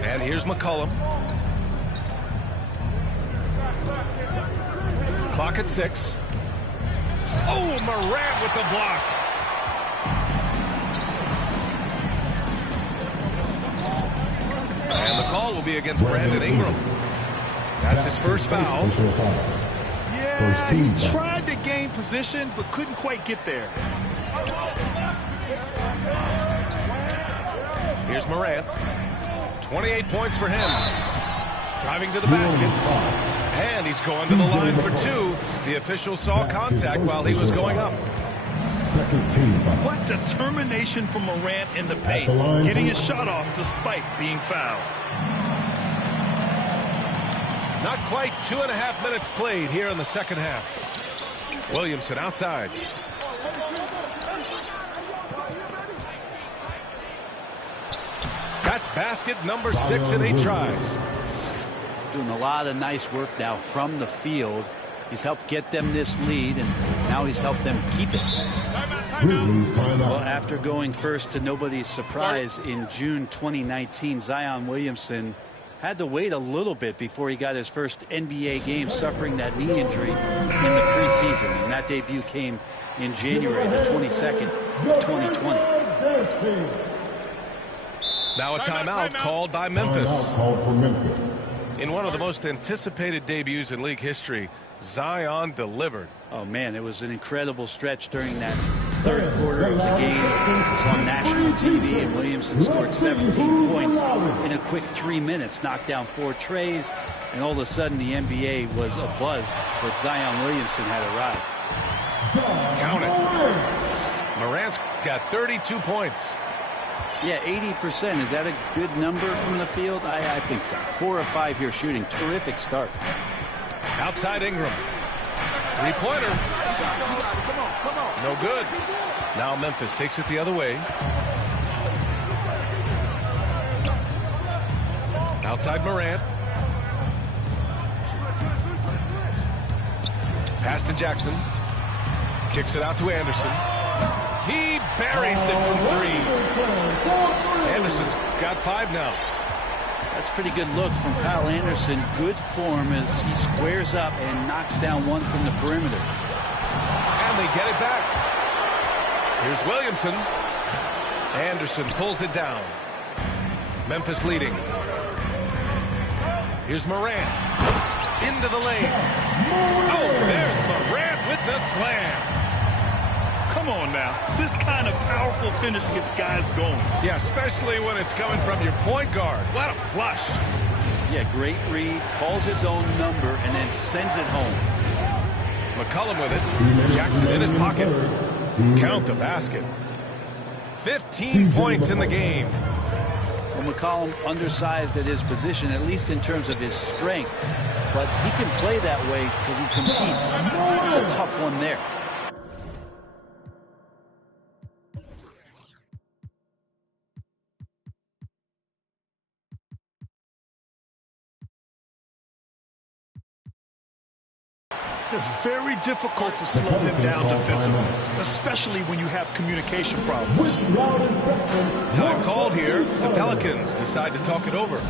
And here's McCollum. Clock at 6. Oh, Morant with the block. And the call will be against Brandon Ingram. That's his first foul. Yeah, he tried to gain position, but couldn't quite get there. Here's Morant. 28 points for him. Driving to the basket. And he's going to the line for 2. The official saw contact while he was going up. Second team foul. What determination from Morant in the paint, getting his shot off despite being fouled. Not quite 2.5 minutes played here in the second half. Williamson outside. That's basket number 6 in 8 tries. Doing a lot of nice work now from the field. He's helped get them this lead, and now he's helped them keep it. Well, after going first to nobody's surprise in June 2019, Zion Williamson had to wait a little bit before he got his first NBA game, suffering that knee injury in the preseason. And that debut came in January the 22nd of 2020. Now a timeout called by Memphis. In one of the most anticipated debuts in league history, Zion delivered. Oh, man, it was an incredible stretch during that third quarter of the game. It was on national TV, and Williamson scored 17 points in a quick 3 minutes, knocked down 4 trays, and all of a sudden the NBA was abuzz that Zion Williamson had arrived. Count it. Morant's got 32 points. Yeah, 80%. Is that a good number from the field? I think so. 4 of 5 here shooting. Terrific start. Outside Ingram. Three-pointer. No good. Now Memphis takes it the other way. Outside Morant. Pass to Jackson. Kicks it out to Anderson. He buries it from 3. Anderson's got 5 now. That's a pretty good look from Kyle Anderson. Good form as he squares up and knocks down 1 from the perimeter. And they get it back. Here's Williamson. Anderson pulls it down. Memphis leading. Here's Morant. Into the lane. Oh, there's Morant with the slam. Come on now. This kind of powerful finish gets guys going. Yeah, especially when it's coming from your point guard. What a flush. Yeah, great read. Calls his own number and then sends it home. McCollum with it. Jackson in his pocket. Count the basket. 15 points in the game. Well, McCollum undersized at his position, at least in terms of his strength. But he can play that way because he competes. It's a tough one there. It's very difficult to slow him down defensively, especially when you have communication problems. Time called here. The Pelicans decide to talk it over.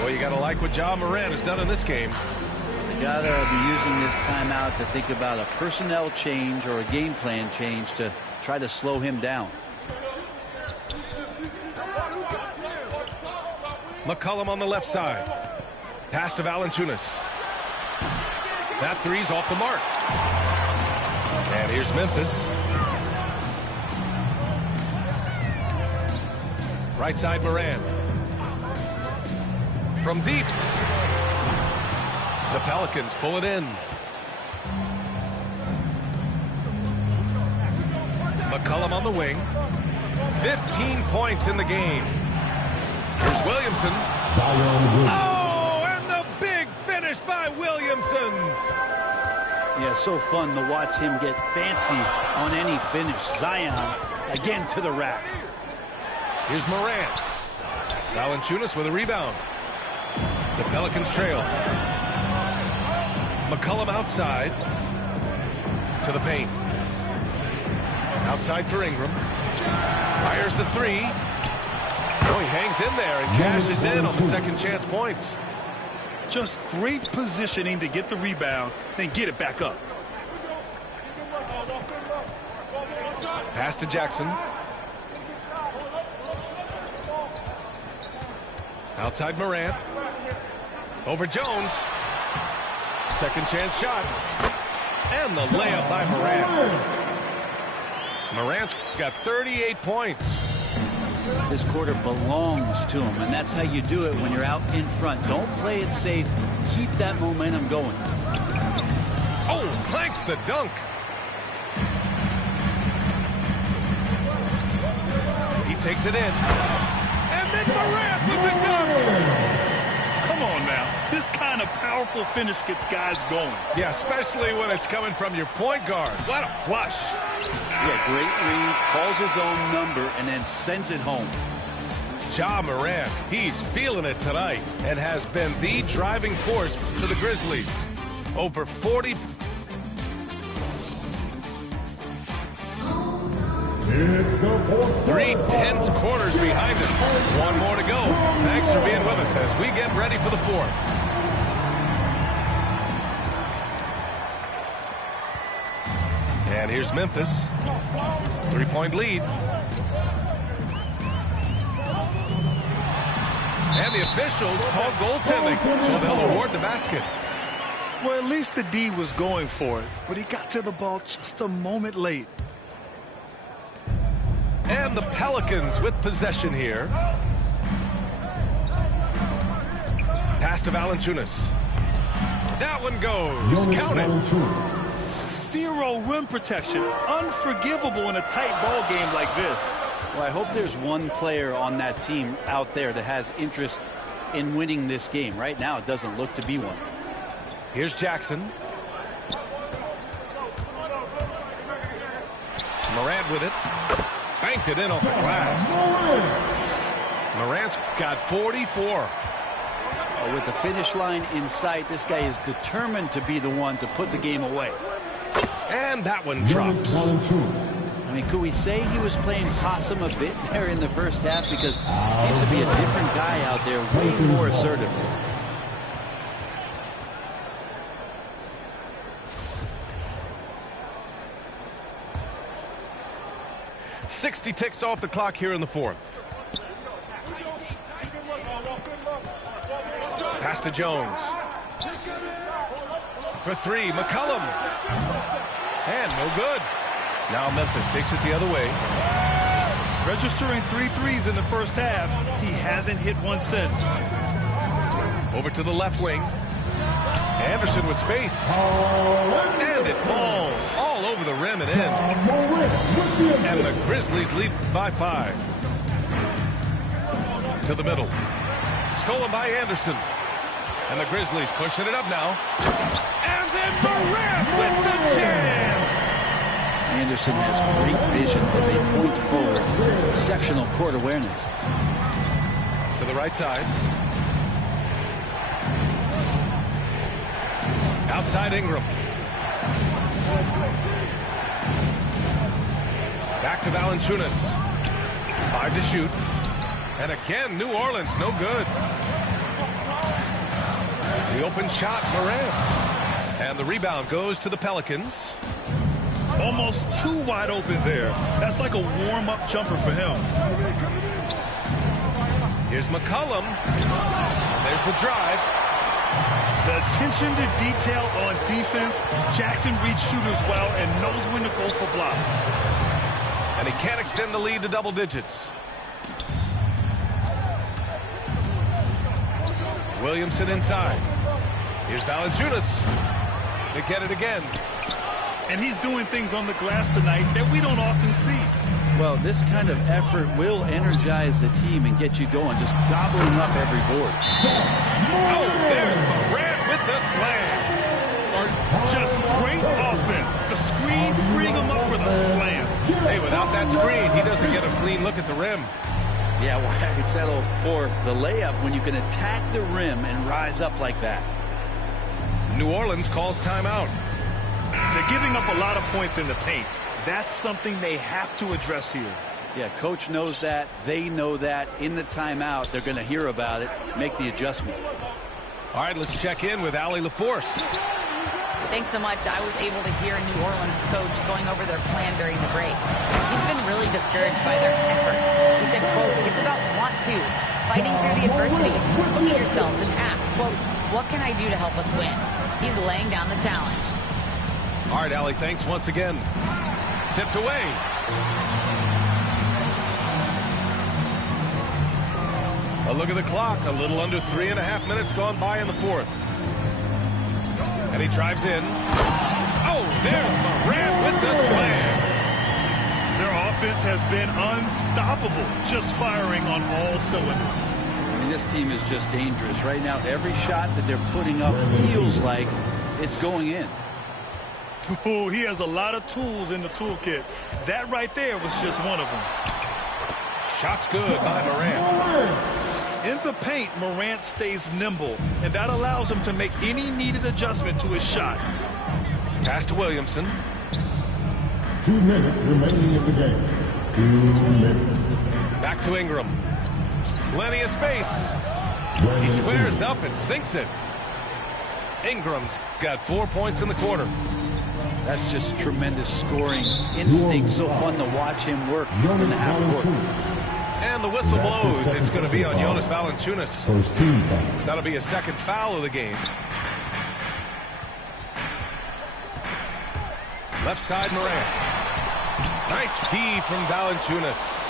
Boy, you got to like what Ja Morant has done in this game. They got to be using this timeout to think about a personnel change or a game plan change to try to slow him down. McCollum on the left side. Pass to Valanciunas. That three's off the mark. And here's Memphis. Right side Morant. From deep. The Pelicans pull it in. McCollum on the wing. 15 points in the game. Here's Williamson. Oh, and the big finish by Williamson. Yeah, so fun to watch him get fancy on any finish. Zion again to the rack. Here's Morant. Valanciunas with a rebound. The Pelicans trail. McCollum outside to the paint. Outside for Ingram. Fires the three. Oh, he hangs in there and cashes in on the second chance points. Just great positioning to get the rebound, then get it back up. Pass to Jackson. Outside Morant. Over Jones. Second chance shot. And the layup by Morant. Morant's got 38 points. This quarter belongs to him, and that's how you do it when you're out in front. Don't play it safe. Keep that momentum going. Oh, clanks the dunk. He takes it in. And then Morant with the dunk. Come on now. This kind of powerful finish gets guys going. Yeah, especially when it's coming from your point guard. What a flush. Yeah, great read, calls his own number, and then sends it home. Ja Morant, he's feeling it tonight and has been the driving force for the Grizzlies. Over 40. Three tense quarters behind us. One more to go. Thanks for being with us as we get ready for the fourth. And here's Memphis. 3-point lead. And the officials called goaltending, so they'll award the basket. Well, at least the D was going for it, but he got to the ball just a moment late. And the Pelicans with possession here. Pass to Valanciunas. That one goes. Count it. Zero rim protection. Unforgivable in a tight ball game like this. Well, I hope there's one player on that team out there that has interest in winning this game. Right now, it doesn't look to be one. Here's Jackson. Morant with it. Banked it in off the glass. Morant's got 44. With the finish line in sight, this guy is determined to be the one to put the game away. And that one drops. I mean, could we say he was playing possum a bit there in the first half? Because he seems to be a different guy out there, way more assertive. .60 ticks off the clock here in the fourth. Pass to Jones. For three, McCollum. And no good. Now Memphis takes it the other way. Registering 3 threes in the first half. He hasn't hit one since. Over to the left wing. Anderson with space. And it falls all over the rim and in. And the Grizzlies lead by 5. To the middle. Stolen by Anderson. And the Grizzlies pushing it up now. And then Morant with the jam. Anderson has great vision as a point forward. Exceptional court awareness. To the right side. Outside Ingram. Back to Valanciunas. 5 to shoot. And again, New Orleans, no good. The open shot, Morant. And the rebound goes to the Pelicans. Almost too wide open there. That's like a warm-up jumper for him. Here's McCollum. There's the drive. The attention to detail on defense. Jackson reads shooters well and knows when to go for blocks. And he can't extend the lead to double digits. Williamson inside. Here's Valanciunas. They get it again. And he's doing things on the glass tonight that we don't often see. Well, this kind of effort will energize the team and get you going, just gobbling up every board. Oh, there's Morant with the slam. Just great offense. The screen freeing him up for the slam. Hey, without that screen, he doesn't get a clean look at the rim. Yeah, why settle for the layup when you can attack the rim and rise up like that? New Orleans calls timeout. They're giving up a lot of points in the paint. That's something they have to address here. Yeah, coach knows that. They know that. In the timeout, they're going to hear about it, make the adjustment. All right, let's check in with Allie LaForce. Thanks so much. I was able to hear New Orleans coach going over their plan during the break. He's been really discouraged by their effort. He said, quote, "It's about want to, fighting through the adversity. Look at yourselves and ask, quote, what can I do to help us win?" He's laying down the challenge. All right, Allie, thanks once again. Tipped away. A look at the clock. A little under 3.5 minutes gone by in the fourth. And he drives in. Oh, there's Morant with the slam. Their offense has been unstoppable, just firing on all cylinders. I mean, this team is just dangerous. Right now, every shot that they're putting up feels like it's going in. Oh, he has a lot of tools in the toolkit. That right there was just one of them. Shot's good by Morant. In the paint, Morant stays nimble, and that allows him to make any needed adjustment to his shot. Pass to Williamson. 2 minutes remaining in the game. 2 minutes. Back to Ingram. Plenty of space. He squares up and sinks it. Ingram's got 4 points in the quarter. That's just tremendous scoring instinct. So fun to watch him work in the half court. And the whistle blows. It's going to be on Jonas Valanciunas. First team foul. That'll be a second foul of the game. Left side, Morant. Nice D from Valanciunas.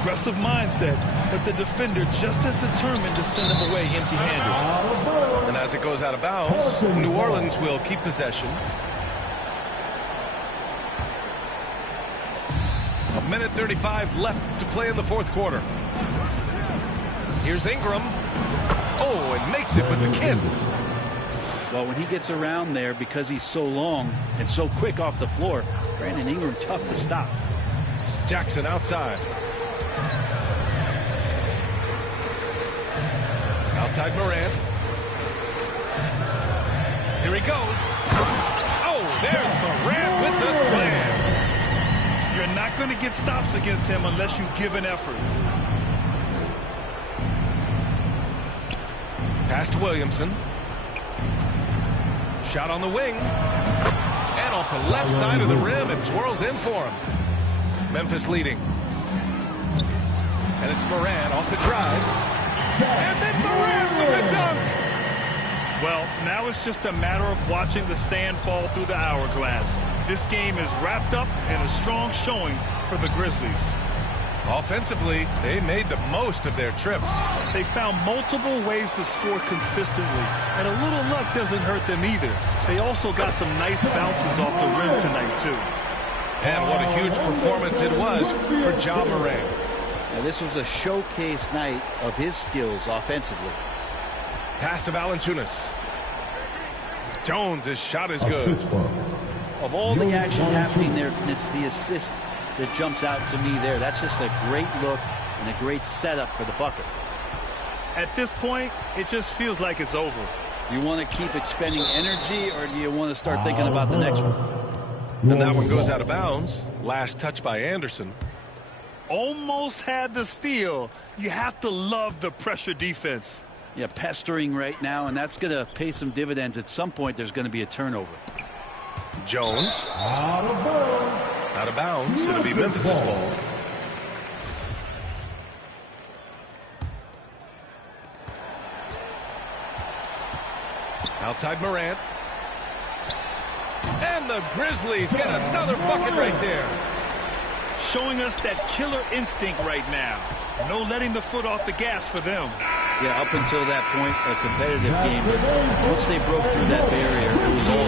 Aggressive mindset, but the defender just as determined to send him away empty-handed. And as it goes out of bounds, New Orleans will keep possession. 1:35 left to play in the fourth quarter. Here's Ingram. Oh, and makes it with the kiss. Well, when he gets around there, because he's so long and so quick off the floor, Brandon Ingram tough to stop. Jackson outside. Outside Morant. Here he goes. Oh, there's Morant with the slam. You're not going to get stops against him unless you give an effort. Pass to Williamson. Shot on the wing. And off the left side of the rim, it swirls in for him. Memphis leading. And it's Morant off the drive. And then Morant with the dunk. Well, now it's just a matter of watching the sand fall through the hourglass. This game is wrapped up in a strong showing for the Grizzlies. Offensively, they made the most of their trips. They found multiple ways to score consistently, and a little luck doesn't hurt them either. They also got some nice bounces off the rim tonight, too. And what a huge performance it was for Ja Morant. Now, this was a showcase night of his skills offensively. Pass to Valanciunas. Jones, his shot is good. Of all the action happening there, it's the assist that jumps out to me there. That's just a great look and a great setup for the bucket. At this point, it just feels like it's over. Do you want to keep expending energy, or do you want to start thinking about the next one? And that one goes out of bounds. Last touch by Anderson. Almost had the steal. You have to love the pressure defense. Yeah, pestering right now, and that's going to pay some dividends. At some point, there's going to be a turnover. Jones. Out of bounds. It'll be Memphis' ball. Outside Morant. And the Grizzlies get another bucket right there. Showing us that killer instinct right now. No letting the foot off the gas for them. Yeah, up until that point, a competitive game. But once they broke through that barrier, it was all